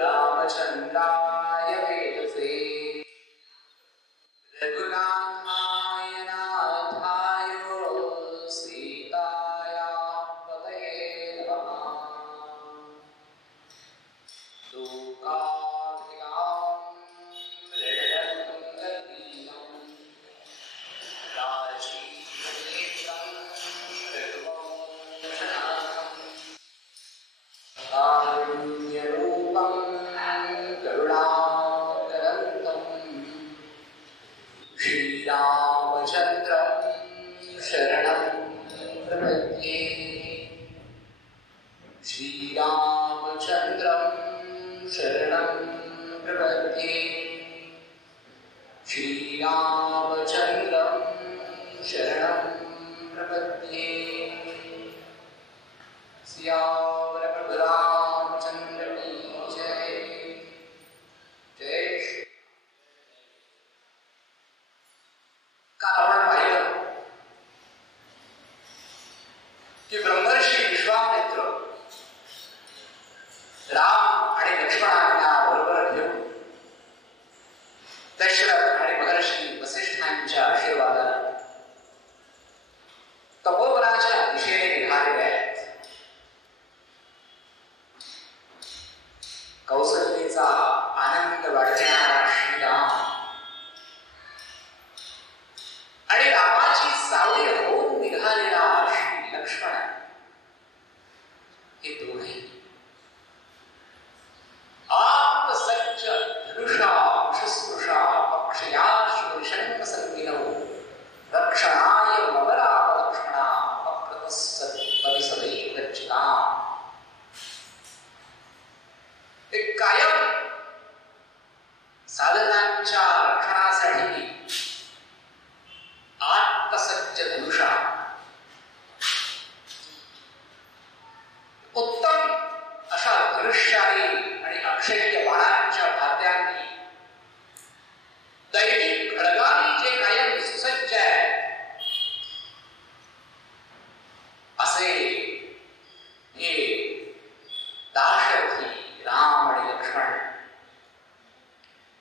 रामचंद्राय वेदसे रघुनाथाय नाथाय सीताया पतये नमः। लोकाभिराम रणरङ्गदीनं राजीवनेत्रं रघुवंशनाथं कारुण्यरूपं करुणाकरन्तं श्रीरामचन्द्रं शरणं प्रपद्ये। श्रीरामचन्द्रं शरणं प्रपद्ये। श्रीरामचन्द्रं शरणं प्रपद्ये। सियावर प्रभु रामचंद्र की जय। जय श्री। काल आपण पाहिलं की ब्रह्मर्षी विश्वामित्र राम आणि लक्ष्मणांना बरोबर घेऊन दशरथ आणि महर्षी वसिष्ठांच्या आशीर्वादाने तपोवनाच्या दिशेने निघालेले आहेत. कौसल्येचा आनंद वाढवणारा श्रीराम आणि रामाची सावली होऊन निघालेला श्री लक्ष्मण हे दोन्ही आत्मसज्ज धनुषा शस्पृशा पक्षया शंखसंगिनौ रक्षणाय मम राम लक्ष्मणा वक्रतस्सदैव गच्छताम्. ते कायम साधकांच्या रक्षणासाठी आत्मसज्ज धनुषा उत्तम अशा धनुष्याने आणि अक्षय्य बाणांच्या भात्यांनी दैनिक खड्गाने जे कायम सुसज्ज आहे असे हे दाशरथी राम आणि लक्ष्मण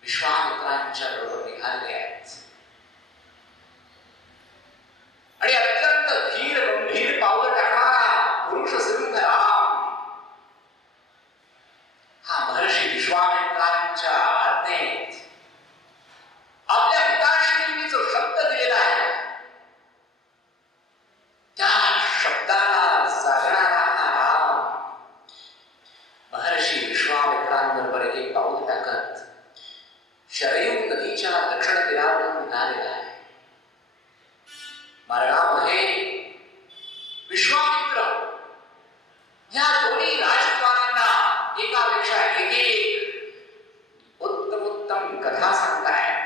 विश्वामित्रांच्या बरोबर निघाले आहेत. आणि अत्यंत धीर गंभीर पावलं टाकणारा पुरुष सिंह राम हा महर्षी विश्वामित्रांच्या आज्ञेत आपल्या पिताश्रींनी जो शब्द दिलेला आहे त्या शब्दाला जागणारा हा राम महर्षी विश्वामित्रांबरोबर एक पाऊल टाकत शरयू नदीच्या दक्षिण तीरावरून निघालेला आहे. मार्गामध्ये विश्वामित्र या दोन्ही राजकुमारांना एकापेक्षा एक उत्तम कथा सांगतायत.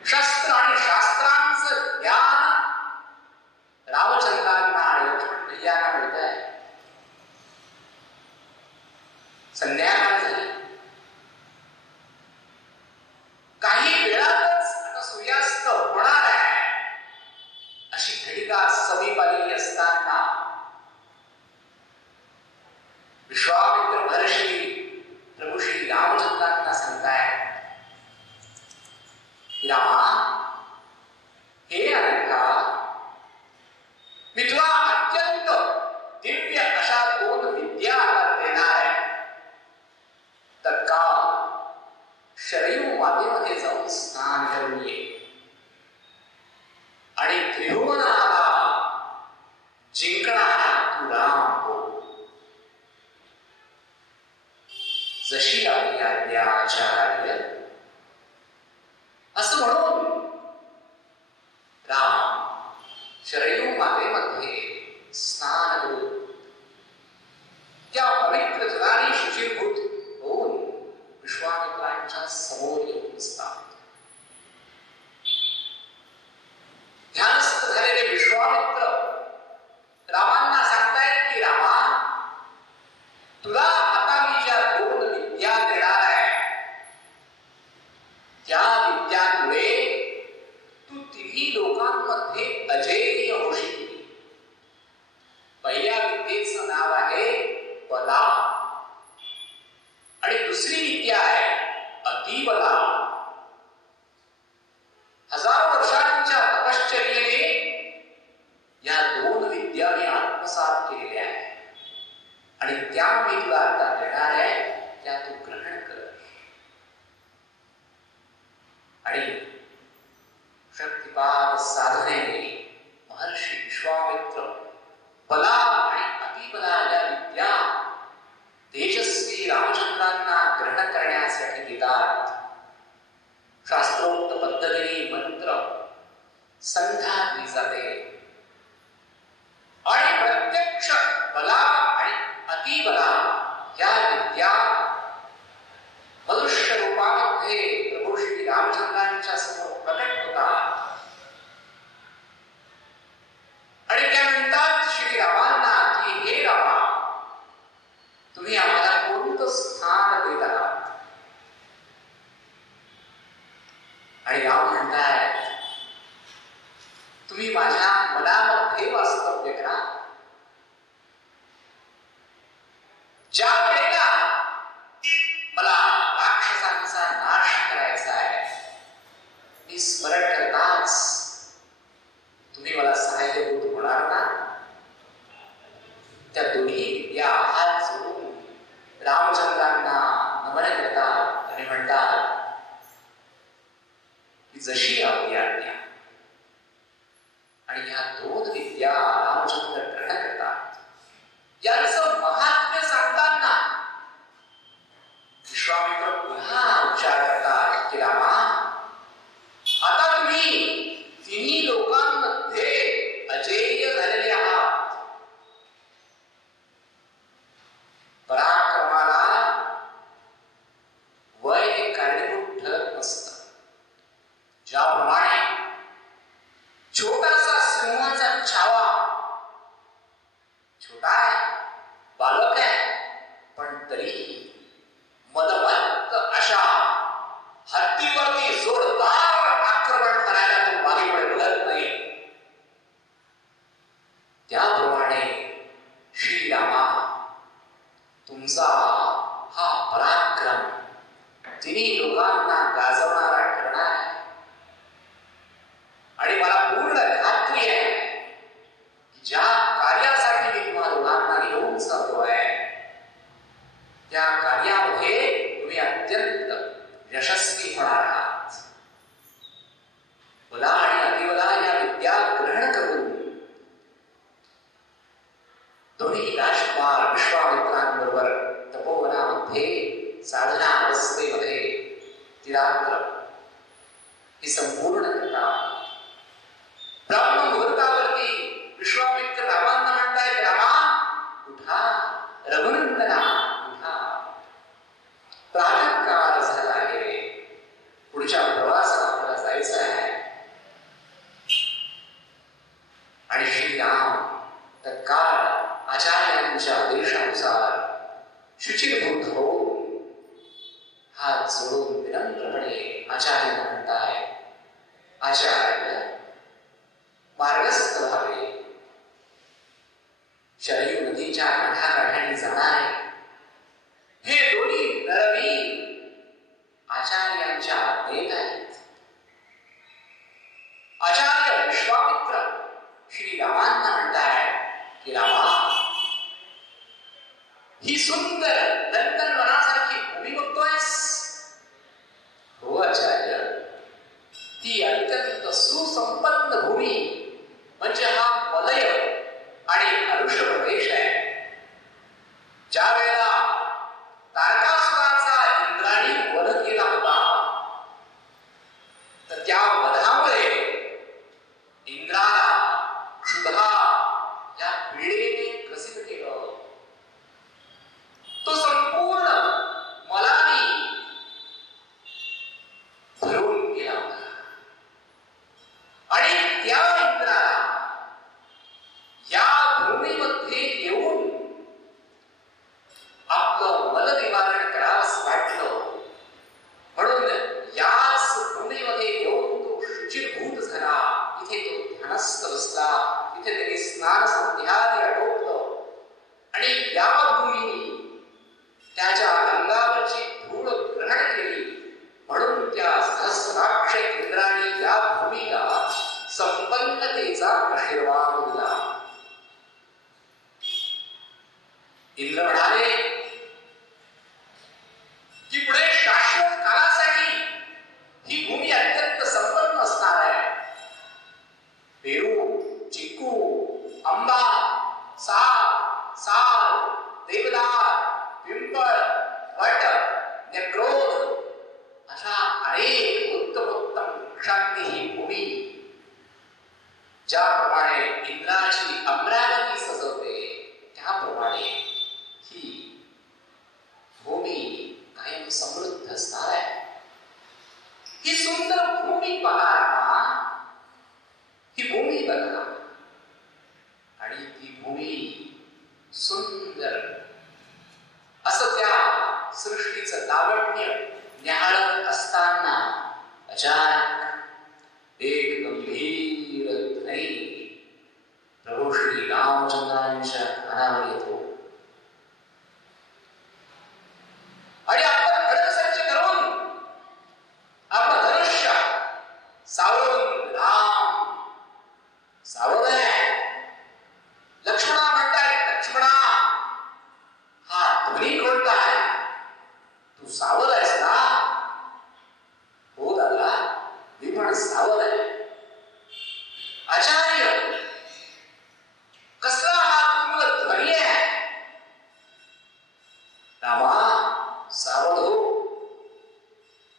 शस्त्र आणि शास्त्रांचं ज्ञान रामचंद्रांना आणि लक्ष्मण भैयांना मिळत आहे. संध्याकाळ झाली. काही वेळातच आता सूर्यास्त होणार आहे अशी घडिका समीप आलेली असताना विश्वामित्र महर्षी प्रभू श्री रामचंद्रांना सांगताय की रामा हे अनंता मी तुला अत्यंत दिव्य अशा दोन विद्या देणार आहे. तत्काळ शरयू मातेमध्ये जाऊन स्नान करून ये आणि त्रिभुवनाला जिंकणारा तू राम हो. जशी आपली आज्ञा आचार्य असं म्हणून राम शरयू मातेमध्ये स्नान करून त्या पवित्र जलाने शुचिर्भूत होऊन विश्वामित्रांच्या समोर येऊन बसतात. ध्यानस्थ झालेले विश्वामित्र रामांना सांगतायत की रामा तुला आता मी ज्या दोन विद्या देणार आहे त्या विद्यांमुळे तू तिन्ही लोकांमध्ये अजेय होशील. पहिल्या विद्येचं नाव आहे बला. आणि दुसरी विद्या आहे अतिबला. हजारो वर्षांच्या तपश्चर्येने या दोन विद्या मी आत्मसात केलेल्या आहेत आणि त्या मी तुला आता देणार आहे, त्या तू ग्रहण कर. आणि शक्तिपात साधनेने महर्षी विश्वामित्र बला आणि अतिबला या विद्या तेजस्वी रामचंद्रांना ग्रहण करण्यासाठी देतात. शास्त्रोक्त पद्धतीने मंत्र संध्या दिली जाते आणि प्रत्यक्ष बला आणि अतिबला या विद्या मनुष्य रूपामध्ये प्रभू श्री रामचंद्रांच्या समोर प्रकट होतात आणि त्या म्हणतात श्री रामांना की हे रामा, तुम्ही आम्हाला कोणतं स्थान देत आहात? आणि राम म्हणतायत, तुम्ही माझ्या मनामध्ये वास्तव्य करा. ज्या वेळेला मला राक्षसांचा नाश करायचा आहे, मी स्मरण करताच तुम्ही मला सहाय्यभूत होणार ना? त्या दोन्ही विद्या हात जोडून रामचंद्रांना नमन करतात आणि म्हणतात की जशी आपली आज्ञा. आणि ह्या दोन विद्या रामचंद्र ग्रहण करतात. यांचं महात्म्य सांगताना विश्वामित्र पुन्हा उच्चार करतात की रामा, आता तुम्ही तिन्ही लोकांमध्ये अजेय झालेले आहात. पराक्रमाला वय हे कारणीभूत ठरत नसतं. ज्याप्रमाणे छोटासा सिंहाचा छावा, छोटा आहे, बालक आहे, पण तरी मदमत्त अशा हत्तीवरती जोरदार आक्रमण करायला तो मागे पुढे बघत नाही. त्याप्रमाणे श्रीरामा, तुमचा हा पराक्रम तिन्ही लोकांना गाजवणारा ठरणार आहे. आणि मला पूर्ण खात्री आहे की ज्या कार्यासाठी मी तुम्हा दोघांना घेऊन चाललोय, त्या कार्यामध्ये तुम्ही अत्यंत यशस्वी होणार आहात. बला आणि अतिबला या विद्या ग्रहण करून दोन्ही राजकुमार विश्वामित्रांबरोबर तपोवनामध्ये साधना अवस्थेमध्ये तिरात्र ही संपूर्ण करतात. ब्राह्मण मुहूर्तावरती विश्वामित्र रामांना म्हणतायत, रामा उठा, रघुनंदना उठा, प्रातःकाळ झाला आहे, पुढच्या प्रवासाला आपल्याला जायचं आहे. आणि श्रीराम तत्काळ आचार्यांच्या आदेशानुसार शुचिर्भूत होऊन हात जोडून विनम्रपणे आचार्यांना म्हणताय, आचार्य मार्गस्थ व्हावे. शरयू नदीच्या काठाकाठाने जाणारे हे दोन्ही नरवीर आचार्यांच्या आज्ञेत आहेत. आचार्य विश्वामित्र श्रीरामांना म्हणताय की रामा, ही सुंदर नंदनवनासारखी भूमी बघतोयस? हो आचार्य, ती अत्यंत सुसंपन्न भूमी म्हणजे हा मलय आणि अरुष प्रदेश आहे. ज्या वेळेला तारकासुराचा इंद्राणी वध केला होता, तर त्या वधामुळे इंद्राला क्षुधा या पीडेने ग्रसित केलं. तो संपूर्ण मलाने भरून गेला होता आणि त्या इंद्राला या भूमीमध्ये येऊन आपलं मल निवारण इंद्र म्हणाले की पुढे शाश्वत कालासाठी ही भूमी अत्यंत संपन्न असणार आहे. पेरू, चिक्कू, आंबा, साल, देवदार, पिंपळ, वट, नेक्रोध अशा अनेक उत्तमोत्तम वृक्षांनी ही भूमी ज्याप्रमाणे इंद्राची अमरावती सजवते त्याप्रमाणे ही भूमी कायम समृद्ध असणार आहे. ही सुंदर भूमी बघा, ही भूमी बघा आणि ती भूमी सुंदर असं त्या सृष्टीचं लावण्य न्याहाळत असताना अचानक एक गंभीर ध्वनी प्रभू श्री रामचंद्रांच्या कानावर येतो आणि आपण धडसर्च करून आपलं धनुष्य सावरून राम सावध आहे. लक्ष्मणा म्हणतायत, लक्ष्मणा हा ध्वनी कोणता आहे? तू सावध आहेस ना? हो दादा, मी पण सावध आहे. आचार्य, कसला हा तुमचा ध्वनी आहे? रामा सावध हो,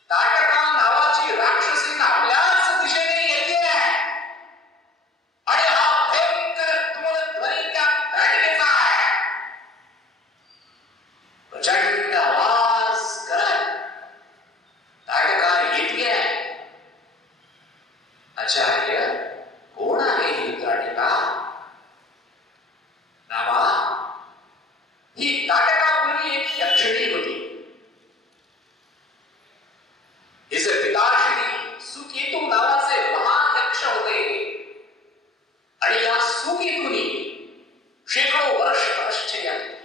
ताटका नावाची राक्षसी आपल्याच दिशेने येते आणि हा भयंकर तुमचा ध्वनी त्या ताटकेचा आहे. प्रचंड आवाज करत ताटका येते. आचार्य, कोण आहे ही ताटका? रामा, ही ताटका पूर्वी एक यक्षिणी होती. हिचे पिता श्री सुकेतू नावाचे महान यक्ष होते आणि या सुकेतूनी शेकडो वर्ष तपश्चर्या केली.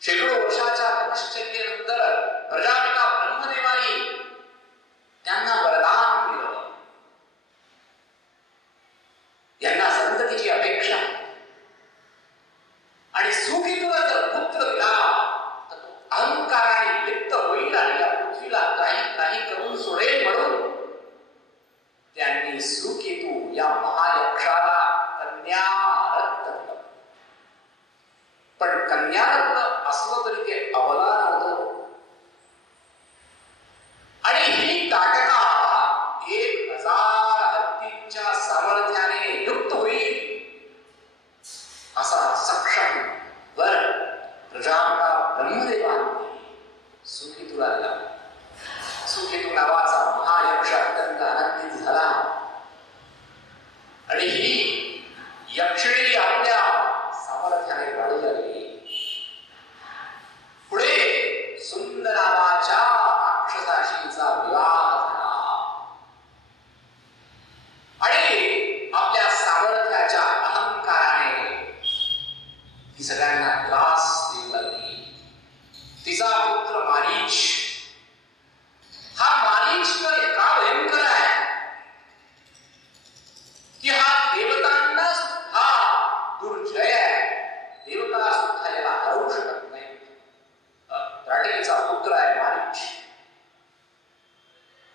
शेकडो वर्षाच्या तपश्चर्येनंतर प्रजापिता ब्रह्मदेवानी त्यांना वरदान दिलं. यांना संततीची अपेक्षा आणि सुकेतूला जर पुत्र दिला तर तो अहंकाराने लिप्त होईल आणि या पृथ्वीला काही करून सोडेल म्हणून त्यांनी सुकेतू या महायक्षाला कन्यारत्न दिलं. पण कन्यारत्न असलं तरी ते अबला नव्हतं आणि ही ताटका 1000 हत्तींच्या सामर्थ्याने युक्त होईल असा सक्षम वर प्रजापिता ब्रह्मदेवाने सुकेतूला दिला. सुकेतू नावाचा महायक्ष अत्यंत आनंदित झाला आणि ही यक्षिणी आपल्या सामर्थ्याने वाढू लागली. पुढे सुंदर नावाच्या राक्षसाशीचा विवाह झाला आणि आपल्या सामर्थ्याच्या अहंकाराने ती सगळ्यांना त्रास देऊ लागली. तिचा पुत्र मारीच, हा मारीच तर इतका भयंकर आहे की हा देवतांना सुद्धा दुर्जय आहे. देवता सुद्धा याला हरवू शकत नाही. त्राटकेचा पुत्र आहे मारीच,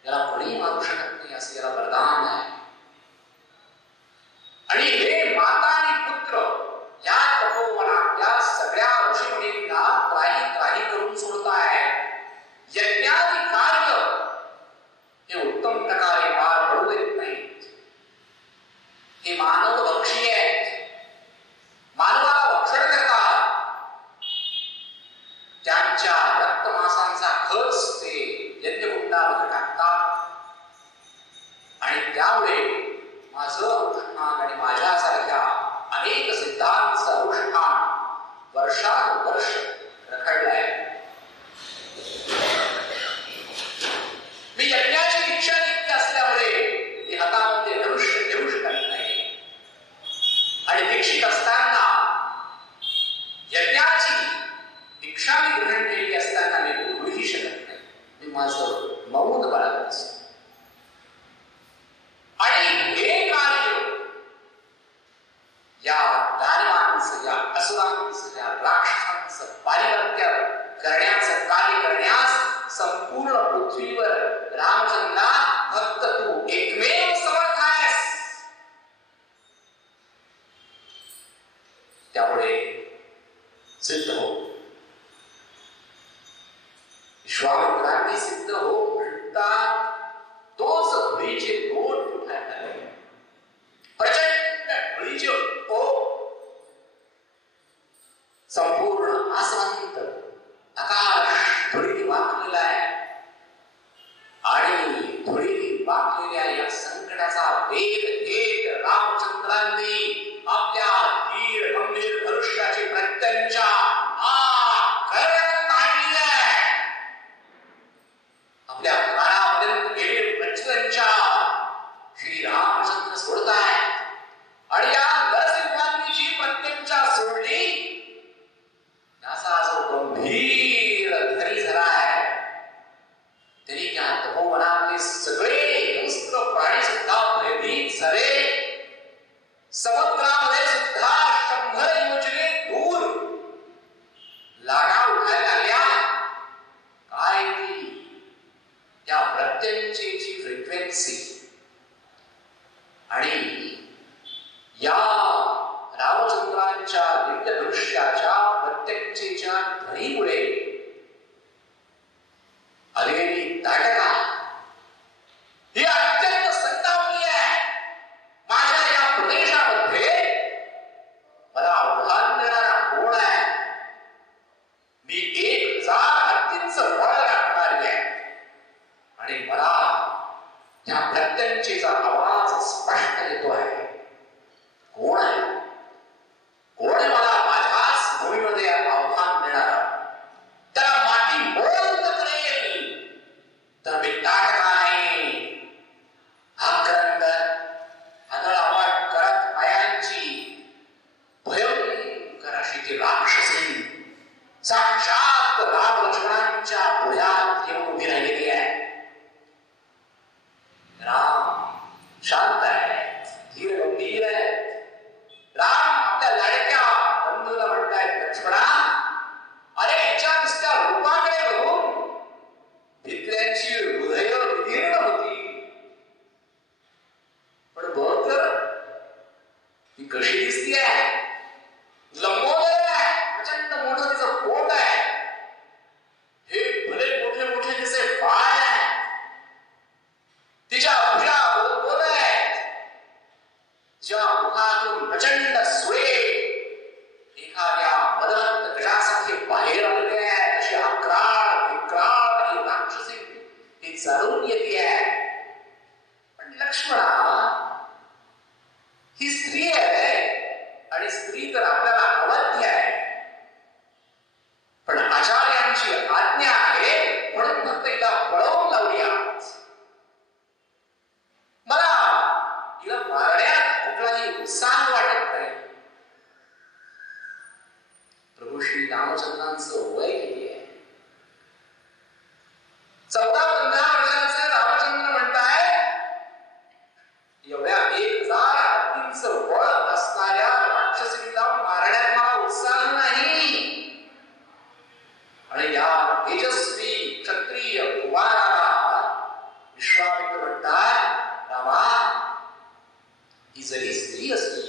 याला कोणी मारू शकत नाही असं याला वरदान आहे. आणि हे माता आणि पुत्र या तपोवनातल्या सगळ्या ऋषीमुनींना त्राही करून सोडताय. यज्ञादी कार्य हे उत्तम प्रकारे पार पडू देत नाहीत. हे मानव भक्षी आहेत, मानवाला भक्षण करतात. त्यांच्या रक्तमांसांचा खच ते यज्ञकुंडामध्ये टाकतात आणि त्यामुळे माझं अनुष्ठान आणि माझ्यासारख्या अनेक सिद्धांचं अनुष्ठान वर्षानुवर्ष रखडलंय. मी यज्ञाची दीक्षा घेतली असल्यामुळे मी हातामध्ये धनुष्य घेऊ शकत नाही आणि दीक्षित असताना यज्ञाची दीक्षा मी ग्रहण केली असताना मी बोलूही शकत नाही. पारिवर्त्य करण्याचं कार्य करण्यास संपूर्ण पृथ्वीवर रामचंद्रा फक्त तू एकमेव समर्थ आहेस. त्यामुळे सिद्ध हो, विश्वामित्रांनी सिद्ध हो म्हणतात. तोच धुळीचे लोट उठायला लागले. प्रचंड धुळीचे संपूर्ण आसमांत आकाश धुळीने वाकलेला आहे. आणि धुळीने वाकलेल्या या संकटाचा वेध घेत रामचंद्रांनी आपल्या धीर गंभीर धनुष्याची प्रत्यंचा आपल्या प्राणापर्यंत गेले प्रचंडच्या श्री रामचंद्र सोडताय. आणि या नरसिंहांनी जी प्रत्यंचा सोडली त्याचा जो गंभीर धरी झालाय, तरी त्या तपोवनातले सगळे हिंस्त्र प्राणी सुद्धा भयभीत झाले. समुद्रामध्ये सुद्धा 100 योजने दूर लाटा उठायला लागल्या. काय ती त्या प्रत्यंचेची फ्रिक्वेन्सी. आणि या रामचंद्रांच्या दिव्य दृश्याच्या प्रत्यक्षेच्या ध्वनीमुळे आलेली ताटका ही अत्यंत संतापली आहे. माझ्या या प्रदेशामध्ये मला आव्हान देणारा कोण आहे? मी 1000 हत्तींचं बळ राखणारी आहे. आणि मला त्या प्रत्यंचेचा आवाज स्पष्ट येतो आहे. कोण आहे? कोण मला माझ्याच भूमीमध्ये आव्हान देणारा? त्याला माती मोल करेल तर मी ताटका नाही. आक्रंदन आदळापाट करत पायांची भयंकर अशी ती राक्षसी साक्षात राम लक्ष्मणांच्या पुढ्यात येऊन उभी राहिलेली आहे. राम शांत आहे, धीर गंभीर आहे. राम आपल्या लाडक्या बंधूला म्हणतायत, लक्ष्मणा, अरे याच्या नुसत्या रूपाकडे बघून भित्र्यांची हृदय विदीर्ण होती, पण बघ तर ती कशी दिसती आहे. लंबोदर आहे, प्रचंड मोठं तिचं पोट आहे. हे भले मोठे मोठे तिचे पाय आहे. तिच्या भुजा गोल आहेत. तिच्या मुखातून प्रचंड स्वेग एखाद्या मदत गजासारखे बाहेर आलेले आहे. अशी अक्राळ विक्राळ ही राक्षसी ही चालून येते आहे. पण लक्ष्मणा, ही स्त्री आहे आणि स्त्री तर आपल्याला अवध्य आहे. पण आचार्यांची आज्ञा आहे म्हणून फक्त तिला पळवून लावूया. मला तिला मारण्यात कुठलाही उत्साह वाटत नाही. प्रभू श्री रामचंद्रांचं वय किती आहे? 14-15 वर्षाचे रामचंद्र म्हणताय, एवढ्या 1000 हत्तींचं बळ असणाऱ्या राक्षसीला मारण्यात मला उत्साह नाही. आणि या तेजस्वी क्षत्रिय कुमाराला विश्वामित्र म्हणतात, रामा, ही जरी स्त्री असली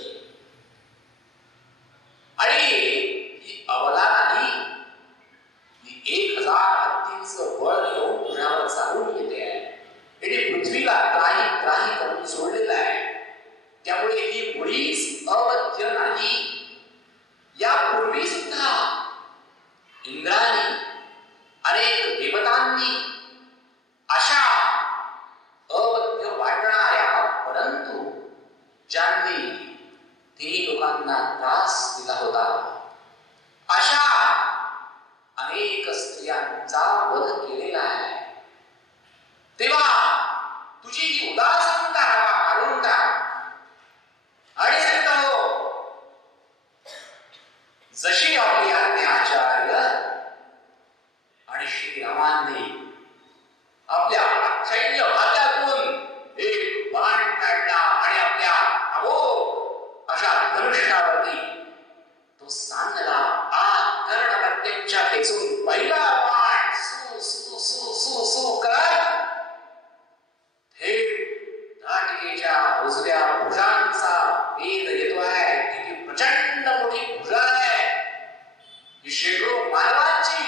आणि ही अबला नाही, ही 1000 हत्तींचं बळ घेऊन तुझ्यावर चालून येते आहे. आणि पृथ्वीला त्राही करून सोडलेला आहे. त्यामुळे ही मुळीच अवध्य नाही. यापूर्वी सुद्धा इंद्राने अनेक देवतांनी अशा अवध्य वाटणाऱ्या परंतु ज्यांनी तिन्ही लोकांना त्रास दिला होता, अशा अनेक स्त्रियांचा वध केलेला आहे. तेव्हा तुझी ही उदासीनता काढून टाक आणि सिद्ध हो. जशी आपली आज्ञा आचार्य आणि श्री लक्ष्मणजींच्या खेचून पहिला बाण सु सु सु सु सु करत थेट दाटिकेच्या उजव्या भुजांचा वेध येतोय. ती प्रचंड मोठी भुजा आहे. ही शेकडो मानवांची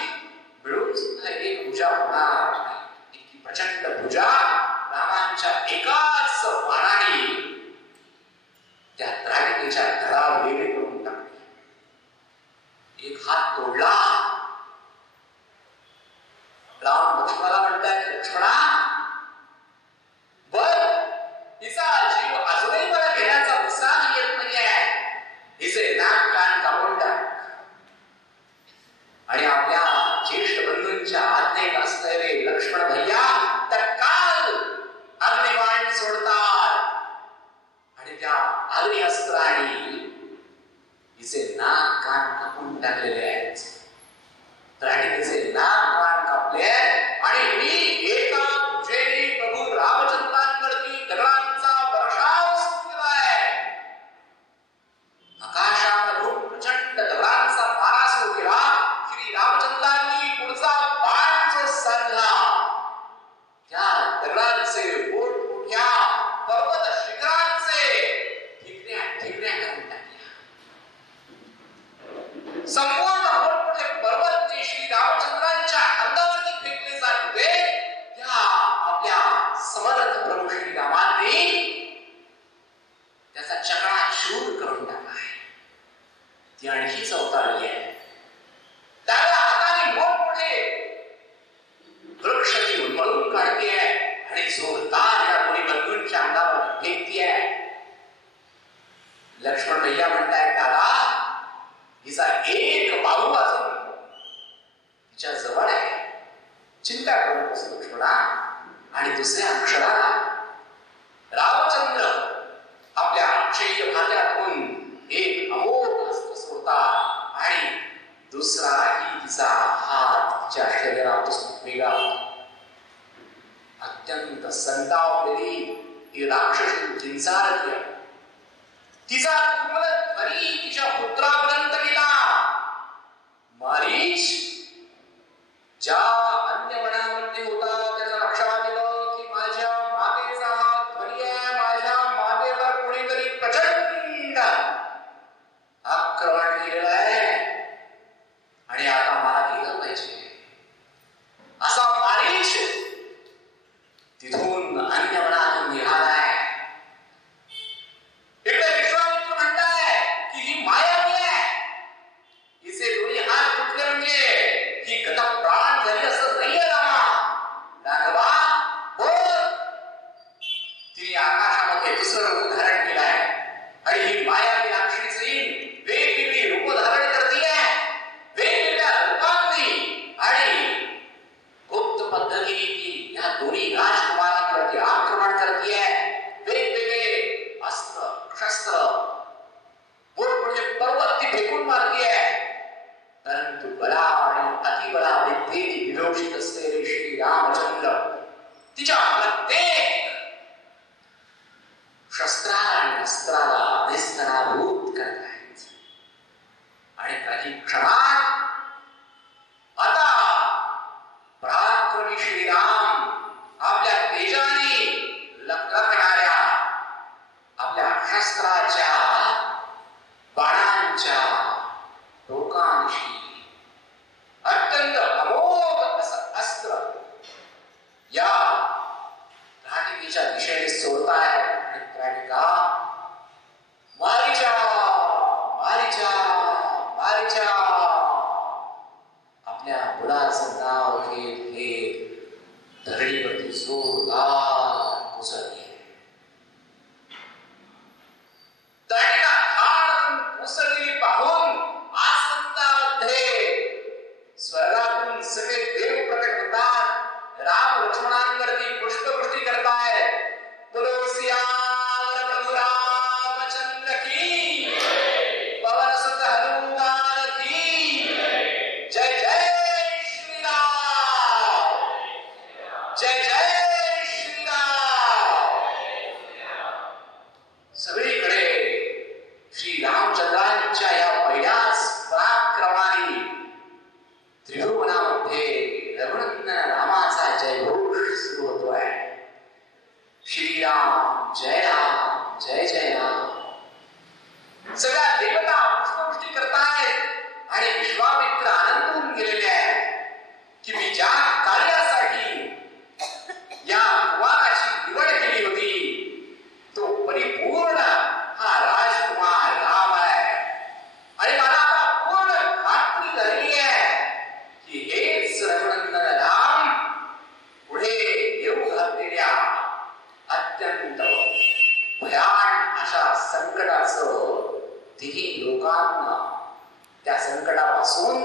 मिळून सुद्धा एक भुजा होणार नाही. इतकी प्रचंड भुजा रामांच्या एकाच बाणाने त्या दाटिकेच्या धडावर वेगळे करून टाकली. एक हात तोडला. राम लक्ष्मणाला म्हणताय, लक्ष्मणा बर तिचा जीव अजूनही मला घेण्याचा उत्साह येत नाहीये. हिचे नाक कान कापून टाक. आणि आपल्या ज्येष्ठ बंधूंच्या आज्ञेत असलेले लक्ष्मण भैया तत्काळ अग्निबाण सोडतात आणि त्या अग्निअस्त्राने हिचे नाक कान कापून टाकलेले आहेत. तिचे नाक कान कापले आणि मी एका भुजेने प्रभू रामचंद्रांवरती दगडांचा वर्षाव सुरू केला आहे. आकाशामधून प्रचंड दगडांचा मारा सुरू केला. श्री रामचंद्रांनी पुढचा बाण जो साधला त्या दगडांचे मोठमोठ्या पर्वत शिखरांचे ठिकऱ्या ठिकऱ्या करून टाकल्या. संपूर्ण मोठमोठे पर्वत जे श्री रामचंद्रांच्या अंगावरती फेकले जात होते त्या आपल्या समर्थ प्रभू श्री रामांनी त्याचा चक्राचूर करून टाकला आहे. ती आणखीच अवतारली आहे. त्याला हाताने मोठमोठे वृक्ष ती उन्मळून काढते आणि जोरदार या दोन्ही बंधूंच्या अंगावर फेकते आहे. लक्ष्मण भैया म्हणतायत, दादा हिचा एक बाहू अजून तिच्या जवळ आहे. चिंता करू नकोस लक्ष्मणा. आणि दुसऱ्या अक्षराला रामचंद्र आपल्या अक्षय्य भाग्यातून एक अमोघ अस्त्र सोडतात आणि दुसराही तिचा हात तिच्या शरीरापासून वेगळा होतो. अत्यंत संतापलेली ही राक्षसी किंचाळते. तिचा ध्वनी तिच्या पुत्रापर्यंत गेला. मारीच ज्या अन्य मनामध्ये होता त्याच्या लक्षात आलं की माझ्या मातेचा हा ध्वनी आहे. माझ्या मातेवर कोणीतरी प्रचंड आक्रमण केलेलं आहे आणि आता मला गेलं पाहिजे असा मारीच तिथून अन्य मनातून निघालाय. इकडे विश्वामित्र म्हणताय की ही मायावी आहे. हिचे दोन्ही हात तुटले म्हणजे ही गदा प्राण झाली असं नाहीये. राघवा बोल. तिने आकाशामध्ये दुसरं रूप धारण केलं आहे आणि ही मायावी राक्षसी वेगवेगळी रूप धारण करते. वेगवेगळ्या रूपांनी आणि गुप्त पद्धतीने ती या दोन्ही राजकुमारांवरती आक्रमण करते. वेगवेगळे अस्त्र शस्त्र मोठमोठे पर्वत ती फेकून मारते. परंतु बला आणि अतिबला विद्येने विभूषित असलेले श्री रामचंद्र तिच्या प्रत्येक शस्त्राला आणि अस्त्राला निस्तनाभूत करत आहेत. आणि काही क्षणात आता पराक्रमी श्रीराम आपल्या तेजाने लखलखणाऱ्या आपल्या शस्त्राच्या बाणांच्या टोकांशी अत्यंत अमोघ असं अस्त्र या घाटिकेच्या दिशेने सोडताय. आणि घाटिका मारीच्या मारीच्या मारीच्या आपल्या मुलाचं नाव घेत घेत धरणीवरती जोरदार कोसळली. घाटिका खाडून कोसळलेली पाहून आसंतामध्ये स्वर्गातून सगळे देव प्रकट होतात. राम लक्ष्मणांवरती पुष्पवृष्टी करतायत. बोलो सियावर प्रभु रामचंद्र की पवन सुत हनुमान की जय जय श्रीराम. जय जय श्रीराम. सगळीकडे श्री रामचंद्रांच्या या पहिल्याच पराक्रमाने जय राम, जय जय राम. सगळ्या देवता पुष्पवृष्टी करतायत आणि विश्वामित्र आनंदून गेलेले आहेत की मी ज्या कार्यासाठी या कुमाराची निवड केली होती तो परिपूर्ण हा राजकुमार राम आहे. आणि मला आता पूर्ण खात्री झालेली आहे की हेच रघुनंदन राम पुढे येऊ घातलेल्या अत्यंत भयान अशा संकटाचं तिन्ही लोकांना त्या संकटापासून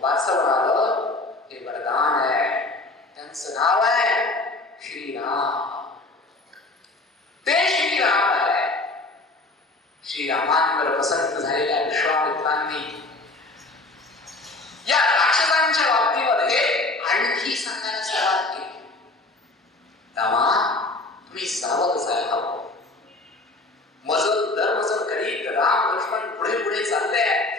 वाचवणारं हे वरदान आहे. त्यांचं नाव आहे श्रीराम. ते श्रीराम आहे. श्रीरामांवर प्रसन्न झालेल्या विश्वामित्रांनी या राक्षसांच्या बाबतीमध्ये आणखी सांगायला सुरुवात केली. रामा, तुम्ही सावधच राहावं. मजल दरमजल करीत राम लक्ष्मण पुढे पुढे चालले आहेत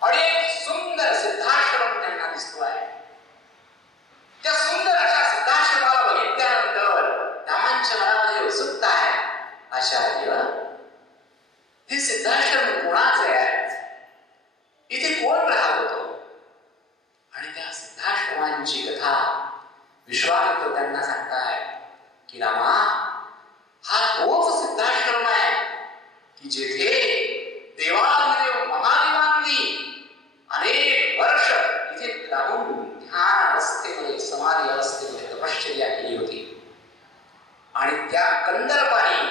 आणि एक सुंदर सिद्धाश्रम त्यांना दिसतो आहे. त्या सुंदर अशा सिद्धाश्रमाला बघितल्यानंतर रामांच्या मनामध्ये उत्सुकता आहे. आचार्य, हे सिद्धाश्रम कोणाचे आहेत? इथे कोण राहत होतो? आणि त्या सिद्धाश्रमांची कथा विश्वामित्र त्यांना सांगतायत की रामा, हा तोच सिद्धाश्रम आहे की जेथे देवाधिदेव महादेवांनी अनेक वर्ष इथे राहून ध्यान अवस्थेमध्ये, समाधी अवस्थेमध्ये तपश्चर्या केली होती. आणि त्या कंदर्पाने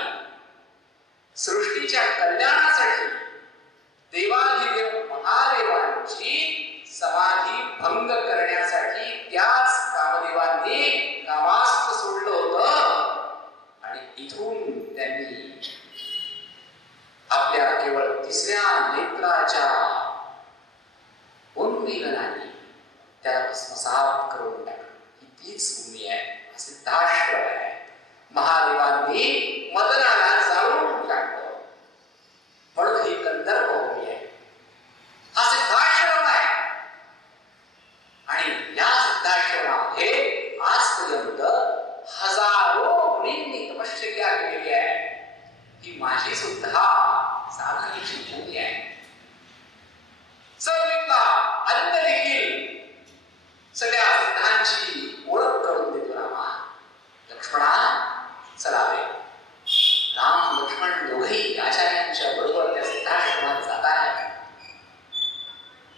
सृष्टीच्या कल्याणासाठी देवाधिदेव महादेवांची समाधी भंग करण्यासाठी त्याच कामदेवांनी कामास्त्र सोडलं होतं. आणि इथून त्यांनी आपल्या केवळ तिसऱ्या नेत्राच्या उन्मीलनाने त्याला भस्मसात करून टाकलं. ही तीच भूमी आहे, हा सिद्धाश्रम आहे. महादेवांनी मदनाला जाळून टाकलं म्हणून ही कंदर्प भूमी आहे. हा सिद्धाश्रम आहे. आणि या सिद्धाश्रमामध्ये आजपर्यंत हजारो मुनींनी तपश्चर्या केलेली आहे. ही माझी सुद्धा साधनेची भूमी आहे. चौलिंगा अन्न देखील सगळ्या सिद्धांची ओळख करून देतो रामा. लक्ष्मणा, चलावे. राम लक्ष्मण दोघेही आचार्यांच्या बरोबर त्या सिद्धाश्रमात जात आहेत.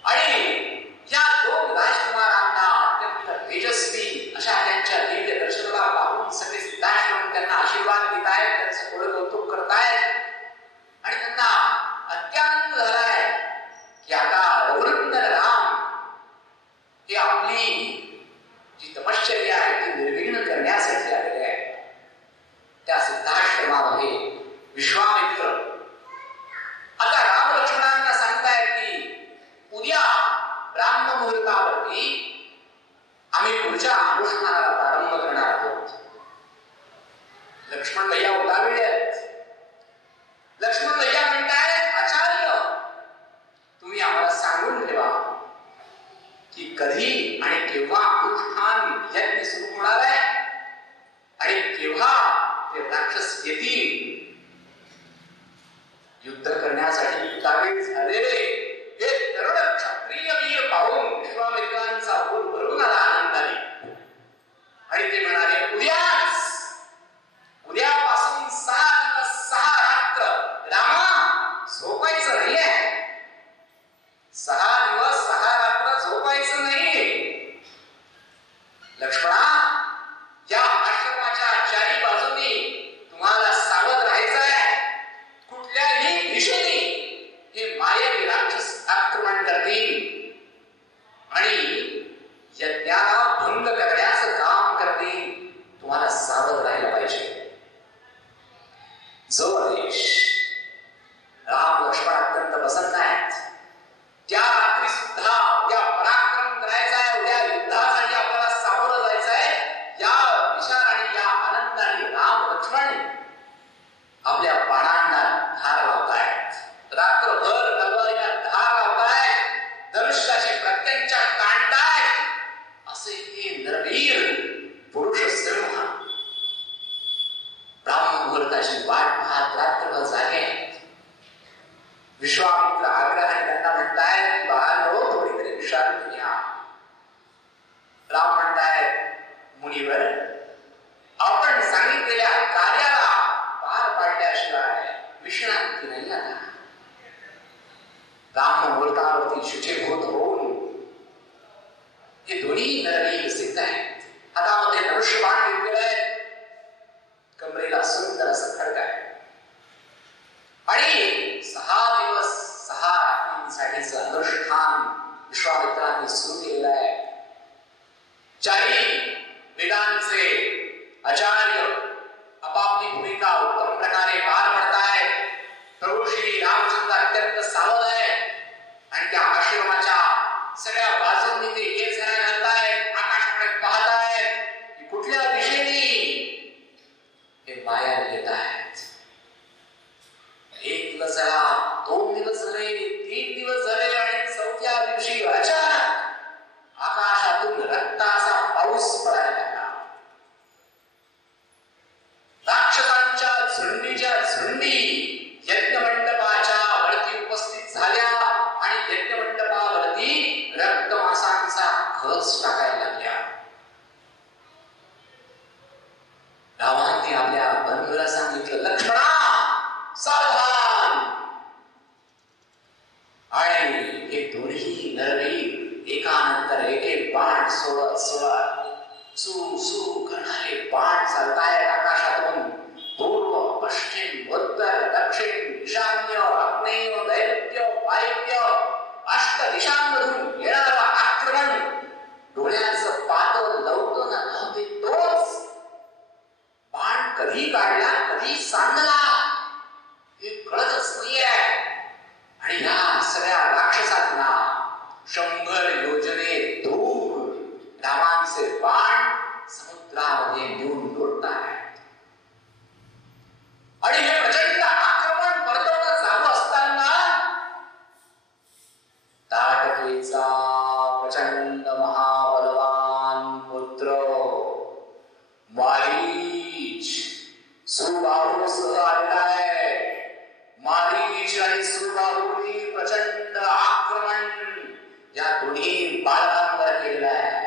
आणि या दोन राजकुमारांना अत्यंत तेजस्वी अशा त्यांच्या दिव्य दर्शनाला पाहून सगळे सिद्धाश्रम त्यांना आशीर्वाद देत आहेत, त्यांचं थोडं कौतुक करतायत. आणि त्यांना अत्यंत झालाय की आता रघुनंदन राम हे आपली जी तपश्चर्या आहे ती निर्विघ्न करण्यासाठी आलेले आहे. त्या सिद्धाश्रमामध्ये विश्वामित्र आता राम लक्ष्मणांना सांगतायत की उद्या ब्राह्म मुहूर्तावरती आम्ही पुढच्या अनुष्ठानाला प्रारंभ करणार आहोत. लक्ष्मण भैया उतावळे आहेत. लक्ष्मण भैया म्हणतायत, आचार्य, तुम्ही आम्हाला सांगून ठेवा की कधी आणि केव्हा अनुष्ठान यज्ञ सुरू होणार आहे आणि केव्हा ते राक्षस येतील. युद्ध करण्यासाठी उतावळे झालेले हे तरुण क्षत्रिय वीर पाहून विश्वामित्रांचा बोल भरून आला आनंदाने. आणि ते म्हणाले, उद्यापासून 6 दिवस 6 रात्र रामा झोपायचं नाहीये. 6 दिवस 6 रात्र झोपायचं नाही. लक्ष्मणा, या आश्रमाच्या चारी बाजूनी तुम्हाला सावध राहायचं आहे. कुठल्याही दिशेने हे मायवी राक्षस आक्रमण करतील आणि यज्ञाला भंग करण्याचं काम करतील. तुम्हाला सावध राहायला पाहिजे. जो आदेश राम लक्ष्मण अत्यंत प्रसन्न आहेत. त्या रात्री सुद्धा उद्या पराक्रम करायचा आहे, उद्या युद्धासाठी आपल्याला सामोरं जायचं आहे. या विचाराने, या आनंदाने राम लक्ष्मण आपल्या बाणांना धार लावतायत. रात्रभर तलवारीला धार लावतायत. धनुष्याची प्रत्यंचा काढतायत. असे राम म्हणतायत मुनीवर, आपण सांगितलेल्या कार्याला पार पाडल्याशिवाय विश्रांती नाही आता. राम मुहूर्तावरती शुचिभूत होऊन हे दोन्ही नरवीर सिद्ध आहेत. हातामध्ये धनुष्यबाण घेतलेलं आहे, कमरेला सुंदर असं खडक आहे आणि 6 दिवस 6 रात्रींसाठीचं अनुष्ठान विश्वामित्रांनी सुरू केलेलं आहे. 4 वेदांचे आचार्य आपापली भूमिका उत्तम प्रकारे पार पडतायत. प्रभू श्री रामचंद्र अत्यंत सावध आहे आणि त्या आश्रमाच्या सगळ्या बाजूंनी ते एक जण घालतायत, आकाशाकडे पाहतायत की कुठल्या दिशेने हे माया येत आहेत. 1 दिवस झाला, 2 दिवस झाले, 3 दिवस झाले आणि 4थ्या दिवशी अचानक आकाशातून रक्ताचा पाऊस पडायला लागला. राक्षसांच्या झुंडीच्या झुंडी यज्ञमंडपाच्या वरती उपस्थित झाल्या आणि यज्ञमंडपावरती रक्तमांसांचा खच टाकायला लागल्या. रामाने आपल्या बंधूला सांगितलं, लक्ष्मणा सावधान. आणि हे दोन्ही नरवीर एकानंतर एक बाण सोडत सू सू करणारे बाण चालतायत आकाशातून. पूर्व, पश्चिम, उत्तर, दक्षिण, ईशान्य, आग्नेय, नैऋत्य, वायव्य 8 दिशांमधून येणारं आक्रमण. डोळ्याचं पातळ लवतं ना नव्हते तोच बाण कधी काढला, कधी सांडला हे कळतच नाहीये. आणि या सगळ्या राक्षसांना 100 योजने दूर रामांचे बाण समुद्रामध्ये नेऊन लोटतायत. आणि हे प्रचंड आक्रमण परतवणं चालू असताना ताटकेचा प्रचंड महाबलवान पुत्र मारीच सुबाहूसह आलेला आहे. मारीच आणि सुबाहूने प्रचंड आक्रमण या दोन्ही बालकांवर केलेलं आहे.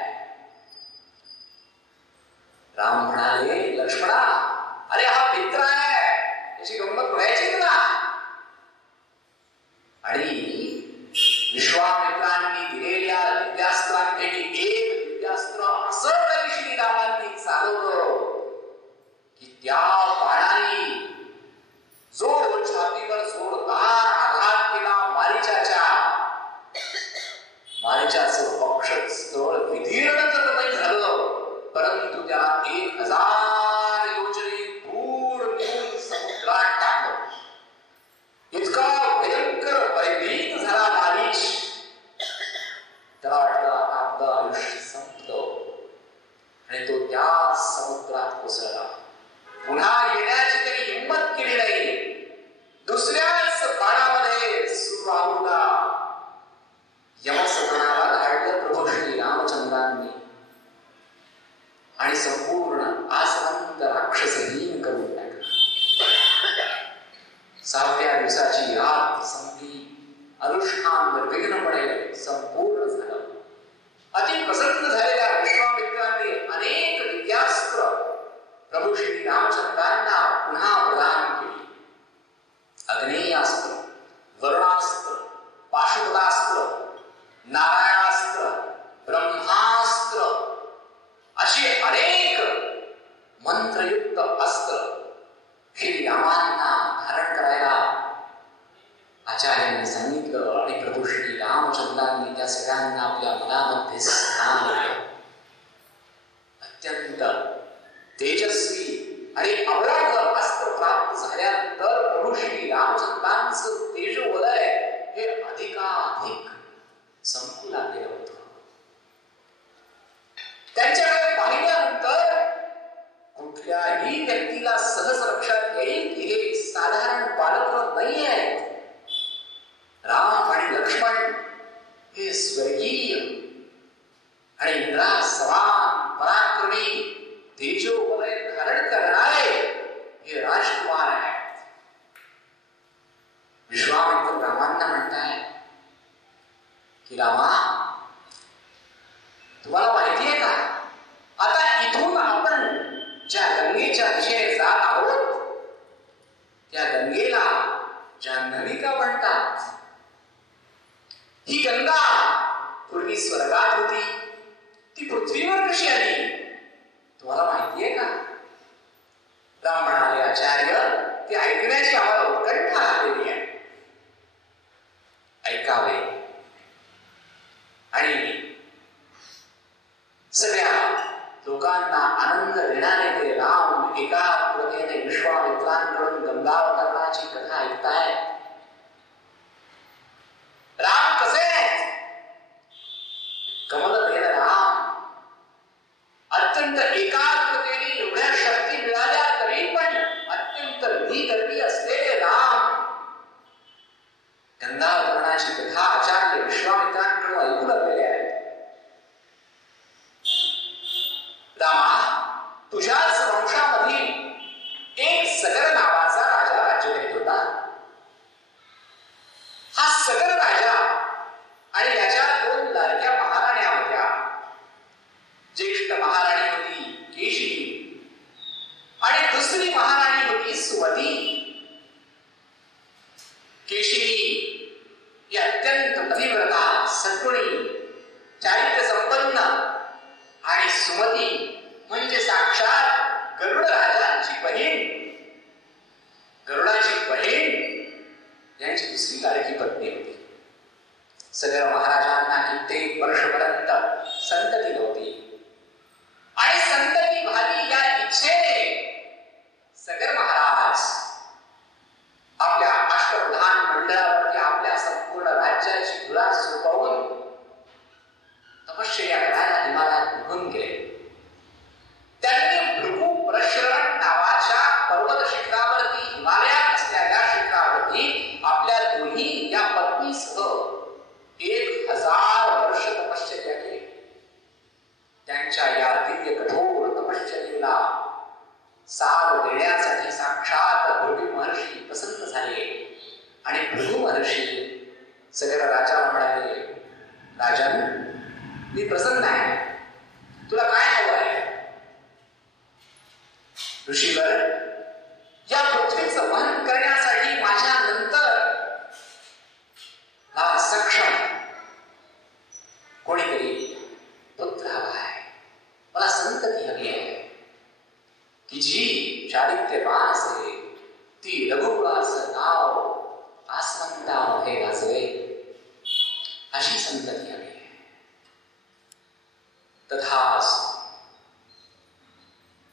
राम म्हणाले, लक्ष्मणा, अरे हा मित्र आहे, त्याची गंमत व्हायची ना. आणि विश्वामित्रांनी दिलेल्या दिव्यास्त्रांपैकी एक दिव्यास्त्र असं तरी श्रीरामांनी चालवलं की त्या बाणाने जो छातीवर जोरदार आघात केला मारीचाचं वक्षस्थळ विदीर्ण तर नाही झालं, परंतु त्याला 1000 योजने दूर नेऊन समुद्रात टाकलं. इतका भयंकर भयभीत झाला मारीच, त्याला वाटलं आपलं आयुष्य संपलं आणि तो त्या समुद्रात कोसळला. पुन्हा येण्याची त्यांनी हिंमत केली नाही. दुसऱ्याच बाणामध्ये सुबाहूला यमसदनाला धाडलं प्रभू श्री रामचंद्रांनी आणि संपूर्ण आसमंत राक्षसहीन करून टाकला. 6व्या दिवसाची रात संपली. अनुष्ठान निर्विघ्नपणे संपूर्ण झालं. अति प्रसन्न झालेल्या विश्वामित्रांनी अनेक दिव्यास्त्र प्रभू श्री रामचंद्रांना पुन्हा प्रदान केली. अग्नेयास्त्र, वरुणास्त्र, पाशुपतास्त्र, नारायणास्त्र, ब्रह्मास्त्र अशी अनेक मंत्रयुक्त अस्त्र श्री रामांना धारण करायला आचार्यांनी सांगितलं आणि प्रभू श्री रामचंद्रांनी त्या सगळ्यांना आपल्या मनामध्ये स्थान दिलं. अत्यंत तेजस्वी आणि अवराग अस्त्र प्राप्त झाल्यानंतर प्रभू श्री रामचंद्रांचं तेजोवलय हे अधिकाधिक संपू लागलेलं होतं. त्यांच्याकडे पाहिल्यानंतर कुठल्याही व्यक्तीला सहज लक्षात येईल की हे साधारण बालक नाही आहेत. राम आणि लक्ष्मण हे स्वर्गीय आणि इंद्रासमान पराक्रमी तेजोवलय धारण करणारे हे राजकुमार आहेत. विश्वामित्र रामांना म्हणताय की रामा, तुम्हाला माहितीये का, आता इथून आपण ज्या गंगेच्या दिशेने जात आहोत त्या गंगेला जान्हवी का म्हणतात? ही गंगा पूर्वी स्वर्गात होती, ती पृथ्वीवर कशी आली तुम्हाला माहितीये का? राम म्हणाले, आचार्य, ते ऐकण्याची आम्हाला उत्कंठा आलेली आहे, ऐकावे. आणि सगळ्या लोकांना आनंद देणारे ते राम एका कृपेने विश्वामित्रांकडून गंगावतरणाची कथा ऐकताय. राम कसे आहेत? कमलनयन राम अत्यंत एकाग्रतेने एवढ्या शक्ती मिळाल्या तरी पण अत्यंत निगर्वी असलेले राम गंगावतरणाची कथा आचार्य विश्वामित्रांकडून ऐकू लागलेले आहेत. रामा, तुझ्याच वंशामधील एक सगर नावाचा राजा राज्य करीत होता. हा सगर राजा आणि याच्या दोन लाडक्या महाराण्या होत्या. ज्येष्ठ महाराणी होती केशरी आणि दुसरी महाराणी होती सुमती. केशरी ही अत्यंत पतिव्रता, सद्गुणी, चारित्र्य संपन्न आणि सुमती म्हणजे साक्षात गरुड राजांची बहीण, गरुडाची बहीण यांची दुसरी लाडकी पत्नी होती. सगळ्या महाराजांना कित्येक वर्षपर्यंत संतती नव्हती आणि संतती व्हावी या इच्छेने सगर महाराज आपल्या अष्टप्रधान मंडळावरती आपल्या संपूर्ण राज्याची धुरा सोपवून तपश्चर्या करायला हिमालयात निघून गेले. त्यांनी भृगु प्रश्रवण नावाच्या पर्वत शिखरावरती, हिमालयात असलेल्या शिखरावरती आपल्या दोन्ही या पत्नीसह 1000 वर्ष तपश्चर्या केली. त्यांच्या या दिव्य कठोर तपश्चर्येला साथ देण्यासाठी साक्षात भृगु महर्षी प्रसन्न झाले आणि भृगु महर्षी सगळ्या राजाला म्हणाले, राजन, मी प्रसन्न आहे, तुला काय हवं आहे? ऋषीवर, या पृथ्वीचं वहन करण्यासाठी माझ्या नंतर हा सक्षम कोणीतरी पुत्र हवा आहे. मला संतती हवी आहे की जी चारित्र्यवान असेल, ती रघुकुलाचं नाव आसमंतामध्ये गाजवे, अशी संतती हवी आहे. तथाच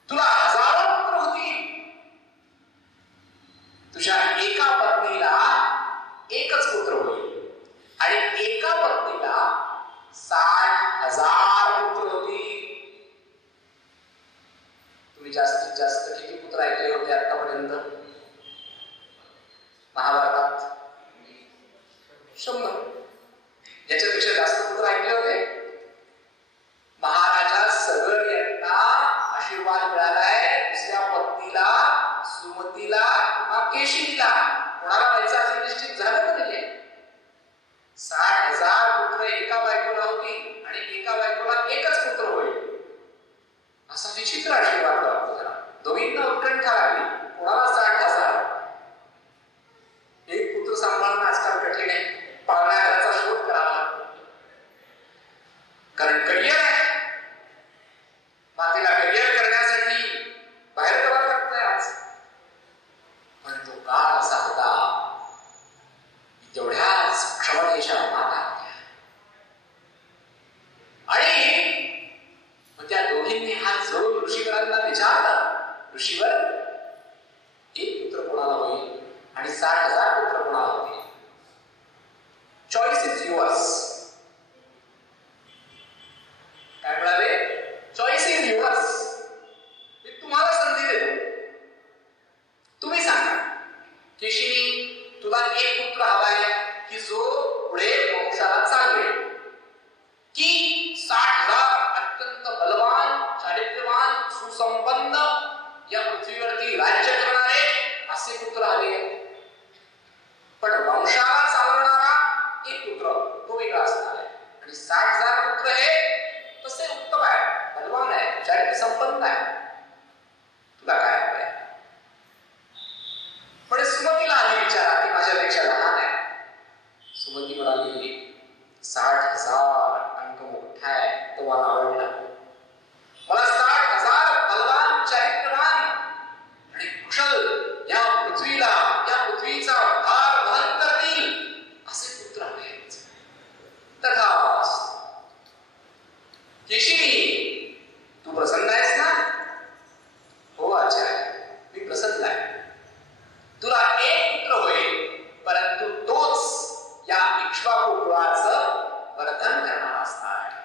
तुला हजारो पुत्र होतील, तुझ्या एका पत्नीला एकच पुत्र होईल आणि एका पत्नीला 60,000 पुत्र होतील. तुम्ही जास्तीत जास्त किती पुत्र ऐकले होते आतापर्यंत महाभारतात? 100. याच्यापेक्षा जास्त पुत्र ऐकले होते? महाराजा सगर यांना आशीर्वाद मिळालाय दुसऱ्या पत्नीला, सुमतीला किंवा केशरीला कोणाला व्हायचं असं निश्चित झालं का नाही? 60,000 पुत्र एका बायकोला होती आणि एका बायकोला एकच पुत्र होईल, असा विचित्र आशीर्वाद प्राप्त झाला. दोघींना उत्कंठा लागली, कोणाला 60,000. एक पुत्र सांभाळणं आजकाल कठीण आहे, पाळण्या घराचा शोध करावा, कारण करिअर आहे. मातेला करिअर करण्यासाठी बाहेर करावं लागतंय आज. पण तो काळ असा होता की तेवढ्याच क्षमतेच्या माता होत्या आणि त्या दोघींनी हात जोडून ऋषीवरांना विचारलं, ऋषीवर, एक पुत्र कोणाला होईल आणि 60,000 पुत्र कोणाला होतील? Choice is yours. काय म्हणाले? Choice is yours. मी तुम्हाला संधी देतो, तुम्ही सांगा. केशरी, तुला एक पुत्र हवाय की जो पुढे वंशाला चालवेल, की 60,000 अत्यंत बलवान, चारित्र्यवान, सुसंपन्न, या पृथ्वीवरती राज्य करणारे असे पुत्र हवे? पण वंशाला चालवणारा एक पुत्र तो वेगळा असणार आहे आणि 60,000 पुत्र हे तसे अरे संपन्न आहे, तुला काय हवंय? पण सुमतीला आधी विचारा, ती माझ्यापेक्षा लहान आहे. सुमती म्हणाली 60,000 अंक मोठा आहे, तो मला आवडला. मला 60,000 बलवान, चारित्र्यवान आणि कुशल या पृथ्वीचा भार वहन करतील असे पुत्र आहेत. तथास्तु. केशिनी, तू प्रसन्न आहेस ना? हो आचार्य, मी प्रसन्न आहे. तुला एक पुत्र होईल, परंतु तोच या इक्ष्वाकू कुळाचं वर्धन करणारा असणार आहे.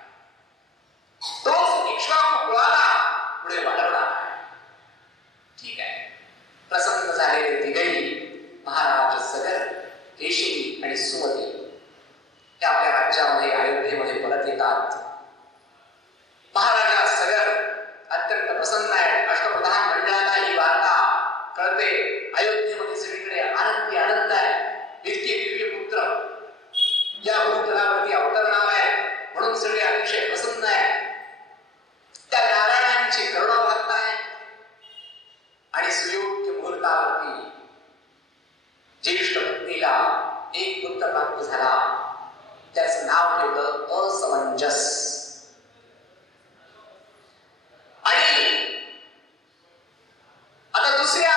तोच इक्ष्वाकू कुळाला पुढे वाढवणार आहे. ठीक आहे. प्रसन्न झालेले तिघही महाराज सगर, केशिनी आणि सुमती हे आपल्या राज्यामध्ये अयोध्येमध्ये परत येतात. महाराजा सगर अत्यंत प्रसन्न आहे. अष्टप्रधान मंडळाला ही वार्ता कळते. अयोध्येमध्ये सगळीकडे आनंद आहे. इतके दिव्य पुत्र या भूतलावरती अवतरणार आहे म्हणून सगळे अतिशय प्रसन्न आहे. त्या नारायणांची करुणा वाहत आहे. आणि सुयोग्य मुहूर्तावरती ज्येष्ठ पत्नीला एक पुत्र प्राप्त झाला. त्याचं नाव ठेवलं असमंजस. आणि आता दुसऱ्या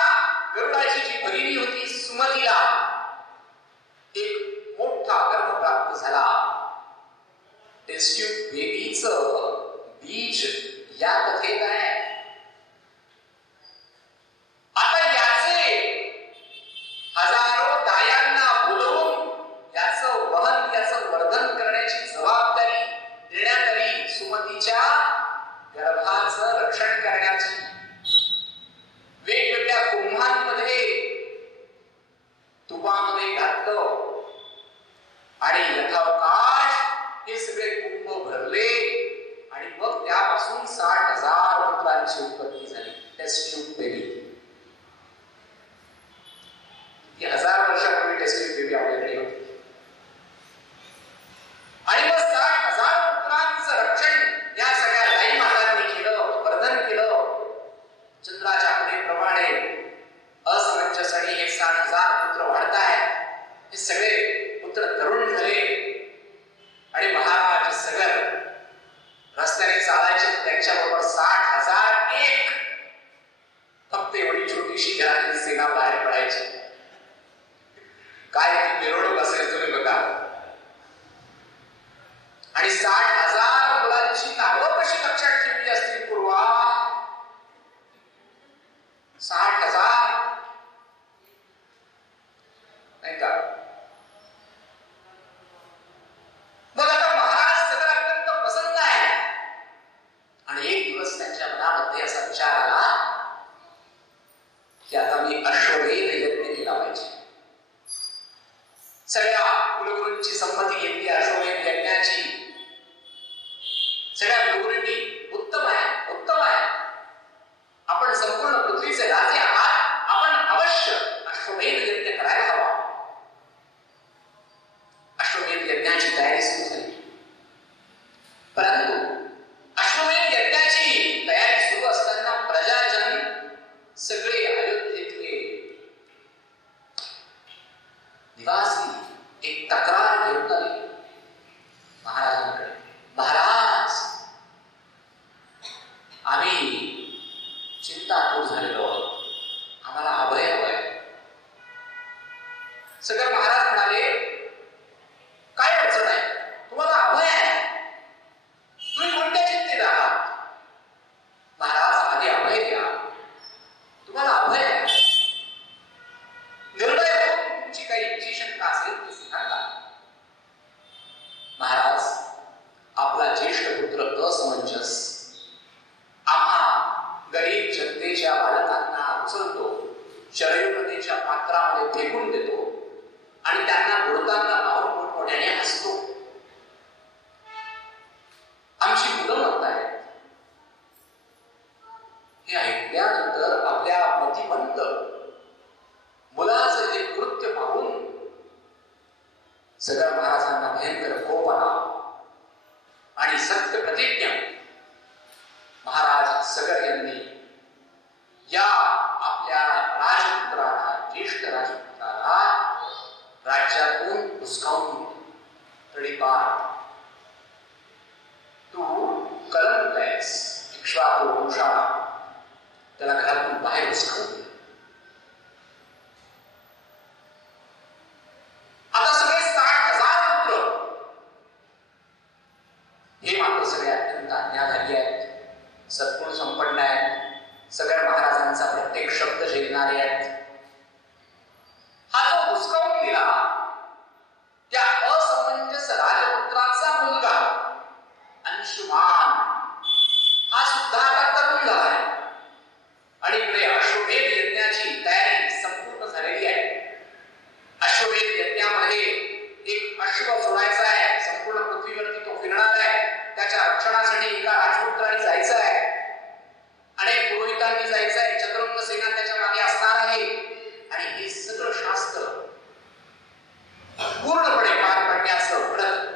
गरुडाची जी भगिनी होती सुमतीला एक मोठा गर्भ प्राप्त झाला. टेस्ट ट्यूब बेबीचं बीज या कथेत आहे. आता याचे हजारो दायांना बोलवून याचं वहन, याचं वर्धन करण्याची जबाबदारी देण्यात आली. सुमतीच्या गर्भाचं रक्षण करण्याची वेगवेगळ्या कुंभांमध्ये तुपामध्ये घातलं आणि यथावकाश हे सगळे कुंभ भरले आणि मग त्यापासून 60,000 पुत्रांची उत्पत्ती झाली. Test tube baby. ती 1000 वर्षापूर्वी टेस्ट ट्यूब बेबी आपल्याकडे होती. आणि मग 60,000 पुत्रांचं रक्षण या सगळ्या दाई मातांनी केलं, वर्धन केलं. चंद्राच्या खुणेप्रमाणे असमंजस आणि हे 60,000 पुत्र वाढतायत. हे सगळे पुत्र तरुण झाले आणि महाराज सगर रस्त्याने चालायचे. त्यांच्याबरोबर 60,001 फक्त एवढी छोटीशी घरातली सेना बाहेर पडायची. काय ती मिरवणूक असेल तुम्ही बघा. आणि 60,000 मुलांची नावं कशी लक्षात ठेवली असतील पूर्वा? 60,000 नाही का? मग आता महाराज सगळं अत्यंत प्रसन्न आहे. आणि एक दिवस त्यांच्या मनामध्ये असा विचार आला की आता मी अश्वमेध यज्ञ केला पाहिजे. सगळ्या कुलगुरूंची संमती घेतली अश्वमेध यज्ञाची. सगळ्या कुलगुरूंनी उत्तम आहे, उत्तम आहे, आपण संपूर्ण पृथ्वीचे राजे आहात, आपण अवश्य अश्वमेध यज्ञ करायला हवा. अश्वमेध यज्ञाची तयारी सुरू झाली. परंतु अश्वमेध यज्ञाची तयारी सुरू असताना प्रजाजन सगळे अयोध्येतले निवासी एक तक्रार घेऊन आले महाराजांकडे. महाराज, आम्ही चिंतातूर झालेलो आहोत. आम्हाला अभय हवंय. त्यावेळेस इक्ष्वाकू वंशाला त्याला घरातून बाहेर हुसकावून दिलं. आता सगळे 60,000 पुत्र हे मात्र सगळे अत्यंत अज्ञाधारी आहेत, सद्गुण संपन्न आहेत, सगळ्या महाराजांचा प्रत्येक शब्द झेलणारे आहेत. हा जो हुसकावून दिला त्या असमंजस राजपुत्राचा मुलगा अंशुमान हा सुद्धा आता तरुण झाला आहे आणि पुढे अश्वमेध यज्ञाची तयारी संपूर्ण झालेली आहे. अश्वमेध यज्ञामध्ये एक अश्व सोडायचा आहे, संपूर्ण पृथ्वीवरती तो फिरणार आहे, त्याच्या रक्षणासाठी एका राजपुत्राने जायचं आहे, अनेक पुरोहितांनी जायचं आहे, चतुरंग सेना त्याच्या मागे असणार आहे आणि हे सगळं शास्त्र पूर्णपणे पार पडण्याचं व्रत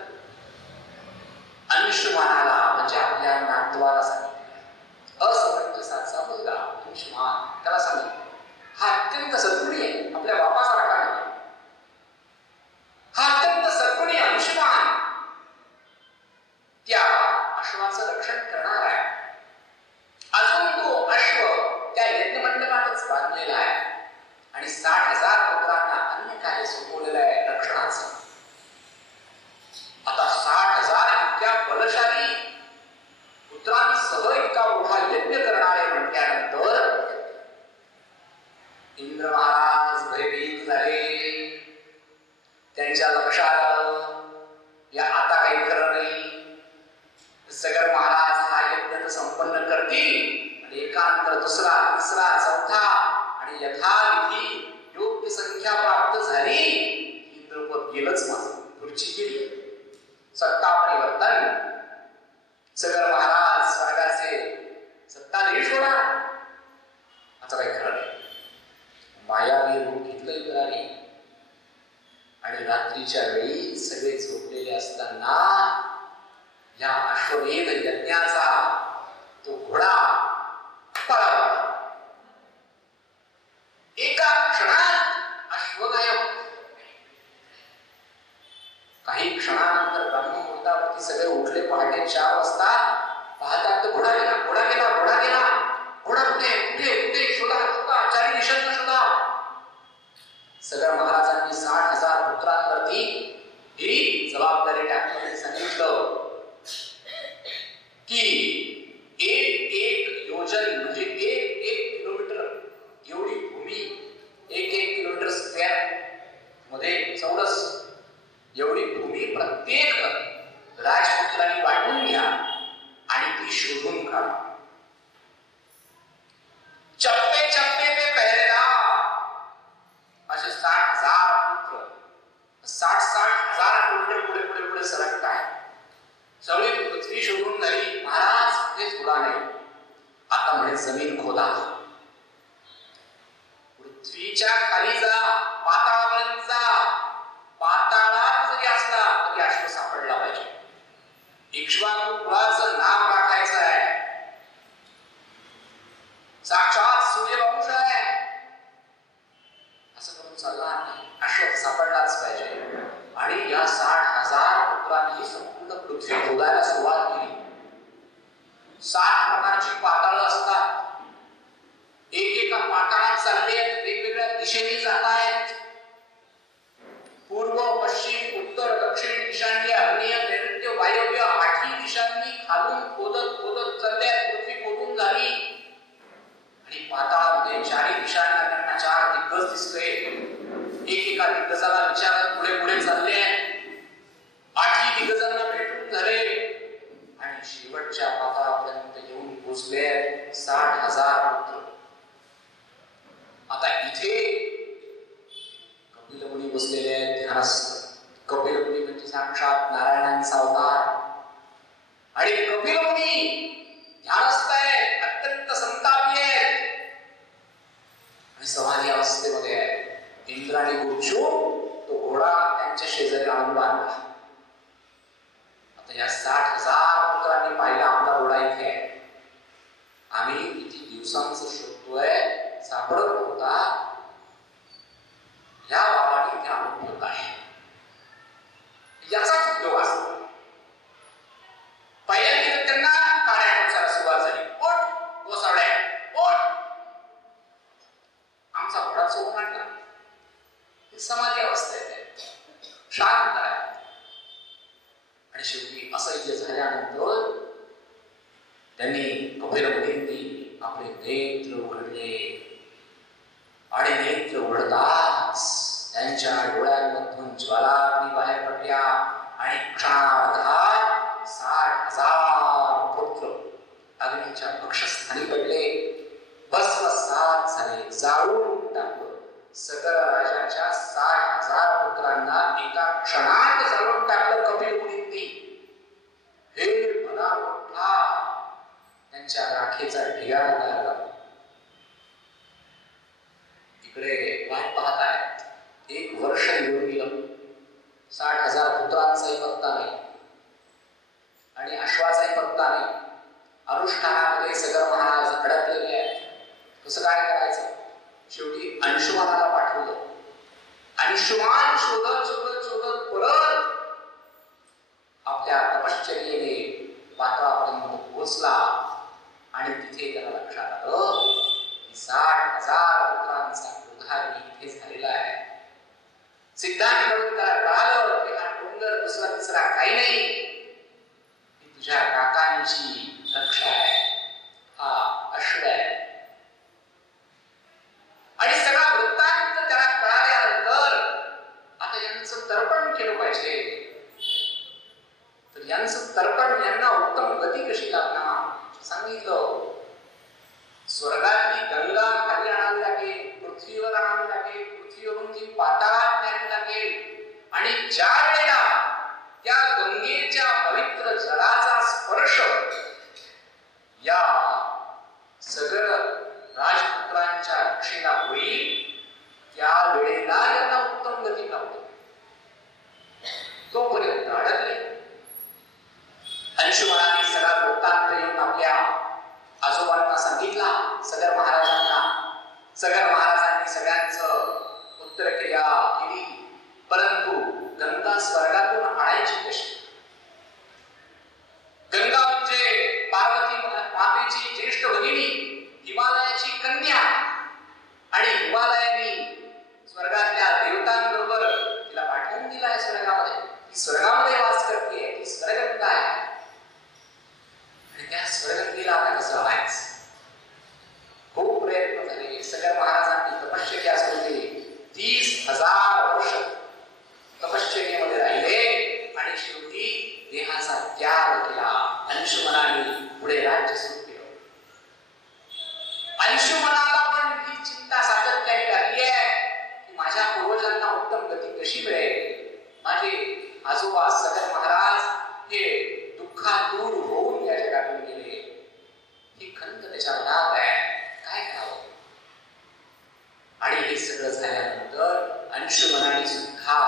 अंशुमानाला म्हणजे आपल्या नातवाला सांगितलं. असमंजसाचा मुलगा अंशुमान त्याला सांगितलं. हा अत्यंत सद्गुणी आहे, आपल्या बापासारखा नाही. हा अत्यंत सद्गुणी अंशुमान त्या अश्वाचं रक्षण करणार आहे. अजून तो अश्व त्या यज्ञमंडपातच बांधलेला आहे आणि 60,000 पुत्रांना अन्य कार्य सोपवलेलं आहे रक्षणाचं. आता 60,000 इतक्या बलशाली पुत्रांसह इतका मोठा यज्ञ करणारे म्हटल्यानंतर इंद्र महाराज भयभीत झाले. त्यांच्या लक्षात आलं या आता काही खरं नाही. सगर महाराज हा यज्ञ संपन्न करतील आणि एकानंतर दुसरा, तिसरा, चौथा आणि यथाविधी योग्य संख्या प्राप्त झाली. इंद्रपद गेलंच, माझं खुर्ची गेली, सत्ता परिवर्तन. सगर महाराज स्वर्गाचे सत्ताधीश होणार. आता काही खरं नाही. मायावी रूप घेतलं इंद्राने आणि रात्रीच्या वेळी सगळे झोपलेले असताना या अश्वमेध यज्ञाचा तो घोडा पळाला. एका क्षणात अश्वगायब. काही क्षणानंतर ब्रह्ममुहूर्तावरती सगळे उठले. पहाटे 4 वाजता पाहतात तर घोडा गेला, घोडा गेला, घोडा गेला. घोडा कुठे कुठे कुठे शोधा शोधा, चारी दिशांना शोधा. सगळ्या महाराजांनी 60,000 पुत्रांवरती ही जबाबदारी टाकण्याने सांगितलं की एक योजन म्हणजे 1 किलोमीटर एवढी भूमी, 1 किलोमीटर स्क्वेअर मध्ये चौरस एवढी भूमी प्रत्येक राजपुत्रांनी वाटून घ्या आणि ती शोधून काढा. चप्पे चप्पे पे पहरेदार असे 60,000 पुत्र 60,000 किलोमीटर पुढे पुढे पुढे सरकत आहे. सगळी पृथ्वी शोधून झाली. महाराज कुठेच घोडा नाही. आता म्हणे जमीन खोदा, पृथ्वीच्या खाली जा, पाताळापर्यंत जा. पाताळात जरी असला तरी अश्व सापडला पाहिजे. इक्ष्वाकू कुळाचं नाव राखायचं आहे. साक्षात सूर्यवंश आहे असं करून चालणार नाही. अश्व सापडलाच पाहिजे. आणि या 60,000 पुत्रांनी संपूर्ण पृथ्वी खोदायला सुरुवात केली. 7 प्रकारची पाताळं असतात. एकेका पाताळात चालले आहेत, वेगवेगळ्या दिशेने जात आहेत. पूर्व, पश्चिम, उत्तर, दक्षिण, ईशान्य, आग्नेय, नैऋत्य, वायव्य 8 दिशांनी खालून खोदत खोदत चालले आहेत. पृथ्वी खोदून झाली आणि पाताळामध्ये 4 दिशांना त्यांना 4 दिग्गज दिसले. एकेका दिग्गजाला विचारत पुढे पुढे चालले आहेत. 8 दिग्गजांना भेटून झाले आणि शेवटच्या पाताळापर्यंत येऊन पोहोचले 60,000 पुत्र. आता इथे कपिल मुनी बसलेले आहेत ध्यानस्थ. कपिल मुनी म्हणजे साक्षात नारायणांचा अवतार. आणि कपिल मुनी ध्यानस्थ आहेत, अत्यंत संतापी आहेत आणि समाधी अवस्थेमध्ये आहे. इंद्राने गुपचूप तो घोडा त्यांच्या शेजारी आणून बांधला. आता या 60,000 पुत्रांनी पाहिला आपला घोडा इथे आहे. आम्ही किती दिवसांचं शोधतोय, सापडत नव्हता. या बाबाने इथे आणून ठेवला आहे. याचाच उपयोग असतो. पहिल्यांदा त्यांना कार्यानुसार त्यांनी कपिल मुनींनी आपले नेत्र उघडले आणि नेत्र उघडताच त्यांच्या डोळ्यांमधून ज्वालाग्नी बाहेर पडल्या आणि क्षणार्धात 60,000 पुत्र अग्नीच्या वक्षस्थानी पडले, भस्मसात झाले, जाळून टाकलं. सकल राजाच्या 60,000 पुत्रांना एका क्षणात जाळून टाकलं कपिल मुनींनी. हे भला मोठा त्यांच्या राखेचा ढिगारा तयार झाला. इकडे वाट पाहत आहेत. 1 वर्ष निघून गेलं, 60,000 पुत्रांचाही पत्ता नाही आणि अश्वाचाही पत्ता नाही. अनुष्ठानामध्ये सगळ महाराज अडकलेले आहेत. कसं काय करायचं? शेवटी अंशुमानाला पाठवलं. अंशुमान शोधत शोधत शोधत परत आपल्या तपश्चर्येने पाताळापर्यंत पोहोचला आणि तिथे त्याला लक्षात आलं की 60,000 पुत्रांचा उद्धार इथे झालेला आहे. सिद्धांकडून त्याला कळालं की हा डोंगर दुसरा तिसरा काही नाही, ही तुझ्या काकांची रक्षा आहे, हा अश्व आहे. आणि सगळा वृत्तांत त्याला कळाल्यानंतर आता यांचं तर्पण केलं पाहिजे. तर यांचं तर्पण, यांना उत्तम गती कशी लागणार सांगितलं. स्वर्गातली गंगा खाली आणावी लागेल, पृथ्वीवर आणावी लागेल, पृथ्वीवरून ती पाताळात न्यावी लागेल आणि ज्या वेळेला त्या गंगेच्या पवित्र जलाचा स्पर्श या सगळ राजपुत्रांच्या रक्षेला होईल, त्या वेळेला यांना उत्तम गती प्राप्त होईल. तोपर्यंत अडकले. अंशुमनाने सगळा वृत्तांत येऊन आपल्या आजोबांना सांगितला, सगळ महाराजांना. सगळ महाराजांनी सगळ्यांचं उत्तरक्रिया केली. परंतु गंगा स्वर्गातून आणायची कशी? गंगा म्हणजे पार्वती मातेची ज्येष्ठ भगिनी, हिमालयाची कन्या, आणि हिमालयाने स्वर्गातल्या देवतांबरोबर तिला पाठवून दिलाय स्वर्गामध्ये. ती स्वर्गामध्ये वास करते, ती स्वर्गगंगा आहे. आणि त्या स्वर्गगंगेला आता कसं व्हायचं? खूप प्रयत्न झाले. सगळ्या महाराजांनी तपश्चर्या सोडली. 30,000 वर्ष तपश्चर्येमध्ये राहिले आणि शेवटी देहाचा त्याग केला. अंशुमनाने पुढे राज्य सुरू केलं. अंशुमनाला पण ही चिंता सातत्याने लागली आहे की माझ्या पूर्वजांना उत्तम गती कशी मिळेल. माझे आजोबा सगळ महाराज हे दुःखातूर होऊन या जगातून गेले. ही खंत त्याच्या मनात आहे. काय करावं? आणि हे सगळं झाल्यानंतर अंशुमनाने सुद्धा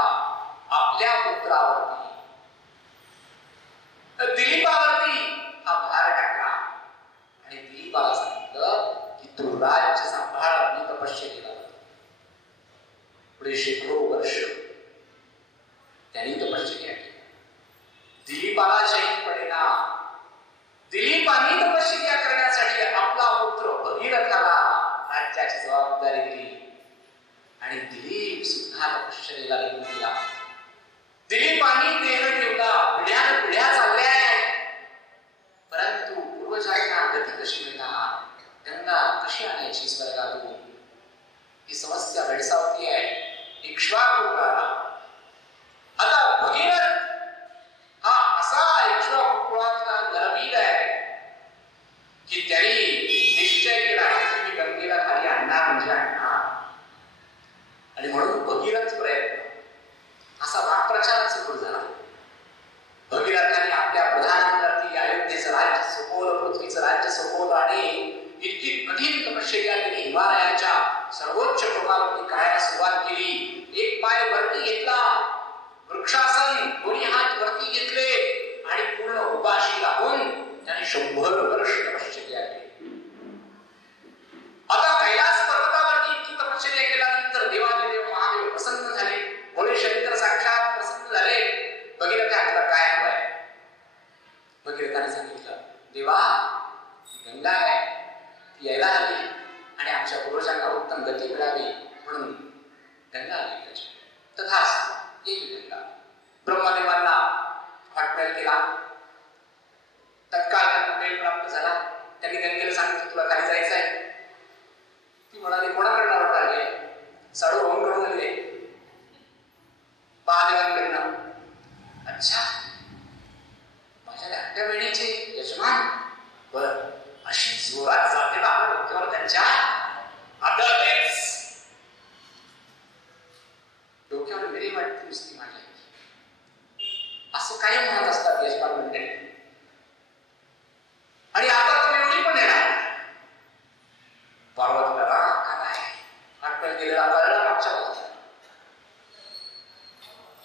आपल्या पुत्रावरती, दिलीपावरती हा भार टाकला आणि दिलीपाला सांगितलं की तू राज्य सांभाळ, मी तपश्चर्येला होतो. पुढे शेकडो वर्ष त्यांनी तपश्चर्या केली. दिलीपाला शहीद पडेना. दिलीपाने तपश्चर्या करण्यासाठी आपला पुत्र भगीरथाला राज्याची जबाबदारी दिली आणि दिलीप सुद्धा तपश्चर्येला निघून गेला. दिलीपाने देह ठेवला. पिढ्या चालल्या आहेत, परंतु पूर्वजांना गती कशी मिळणार, गंगा कशी आणायची स्वर्गातून, ही समस्या भेडसावती आहे. इक्ष्वाकू कुळाला आता भगीरथ हा असा इक्ष्वाकू कुळातला नरवीर आहे की त्यांनी निश्चय केला की मी गंगेला खाली आणणार म्हणजे आणणार. आणि म्हणून भगीरथ प्रयत्न असा वाक्प्रचार सुरू झाला. भगीरथाने आपल्या प्रधानांवरती अयोध्येचं राज्य सोपवलं, पृथ्वीचं राज्य सोपवलं आणि इतकी कठीण तपश्चर्या केली. हिमालयाच्या सर्वोच्च टोकावरती करायला सुरुवात केली. एक पाय वरती घेतला, वृक्षासन दोन्ही हात वरती घेतले आणि पूर्ण उपाशी राहून त्याने 100 वर्ष तपश्चर्या केली. आता कैलास पर्वतावरती इतकी तपश्चर्या केल्यानंतर देवादेव महादेव प्रसन्न झाले. भोळे शंकर साक्षात प्रसन्न झाले. भगीरथाला काय हवंय? भगीरथाने सांगितलं, देवा गंगा आहे, ती यायला हवी आणि आमच्या पूर्वजांना उत्तम गती मिळावी म्हणून गंगा आली पाहिजे. तथाच येईल गंगा. ब्रह्मदेवांना हॉटमेल केला. तत्काळ त्यांना मेल प्राप्त झाला. त्यांनी गंगेला सांगितलं तुला खाली जायचं आहे. ती म्हणाली कोणाकडनं आवड आले? साडू भाऊंकडून आले. महादेवांकडनं. अच्छा, माझ्या धाकट्या बहिणीचे यजमान. बर, अशी जोरात जाते ना आपल्या डोक्यावर त्यांच्या आदळतेच. डोक्यावर मिरी वाटते नुसती माझ्या. असं काय म्हणत असतात यजमान मंडळी. आणि आता तुम्ही एवढी पण येणार. पार्वतीला राग काय आठवण गेलेला कळला मागच्या बाजूला.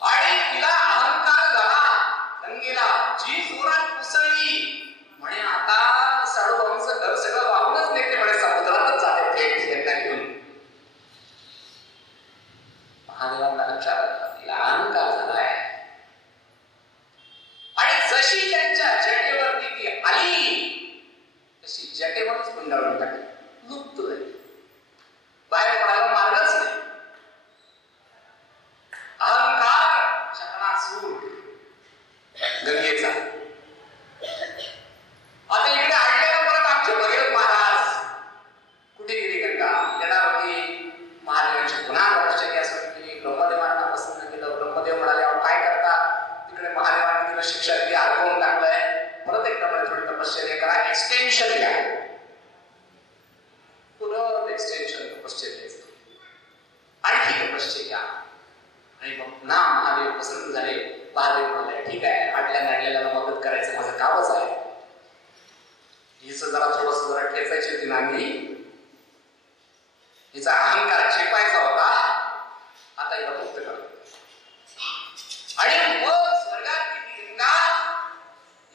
आणि तिला अहंकार झाला. गंगेला जी जोरात कुसळली म्हणे आता साडूबाऊंचं घर सगळं वाहूनच नेते म्हणे, समुद्रातच जाते थेट त्यांना घेऊन. महादेवांना लक्षात आलं तिला अहंकार झालाय. आणि जशी त्यांच्या जटेवरती ती आली तशी जटेवरच गुंडाळून टाकली. लुप्त झाली. बाहेर पडायला मार्गच नाही. अहंकार चकणाचूर गंगेचा. आता इकडे आणलेला परत आमचे भगीरथ महाराज. कुठे गेली गंगा? येणार होती. महादेवांची पुन्हा तपश्चर्या सुरू केली. ब्रह्मदेवांना प्रसन्न केलं. ब्रह्मदेव म्हणाले काय करता? तिकडे महादेवांनी तिला शिक्षा दिली, अडवून टाकलंय. परत एकदा मला थोडी तपश्चर्या करा, एक्सटेन्शन घ्या. पुन्हा एक्सटेन्शन तपश्चर्याचं. आणखी तपश्चर्या. आणि मग पुन्हा महादेव प्रसन्न झाले. महादेव म्हणाले ठीक आहे, आडल्या नाडल्याला मदत करायचं माझं कामच आहे. हिचं जरा थोडंसं जरा ठेचायची होती नांगी. हिचा अहंकार चेपायचा होता. आता हिला मुक्त करतो. आणि मग स्वर्गात गंगा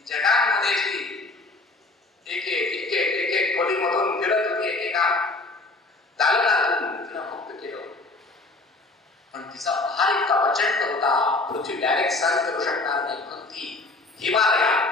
जगांमध्ये जी एक खोलीमधून फिरत होती, एकेका दालनातून तिला मुक्त केलं. पण तिचा भार इतका प्रचंड होता, पृथ्वी डायरेक्ट सहन करू शकणार नाही. पण ती हिमालयात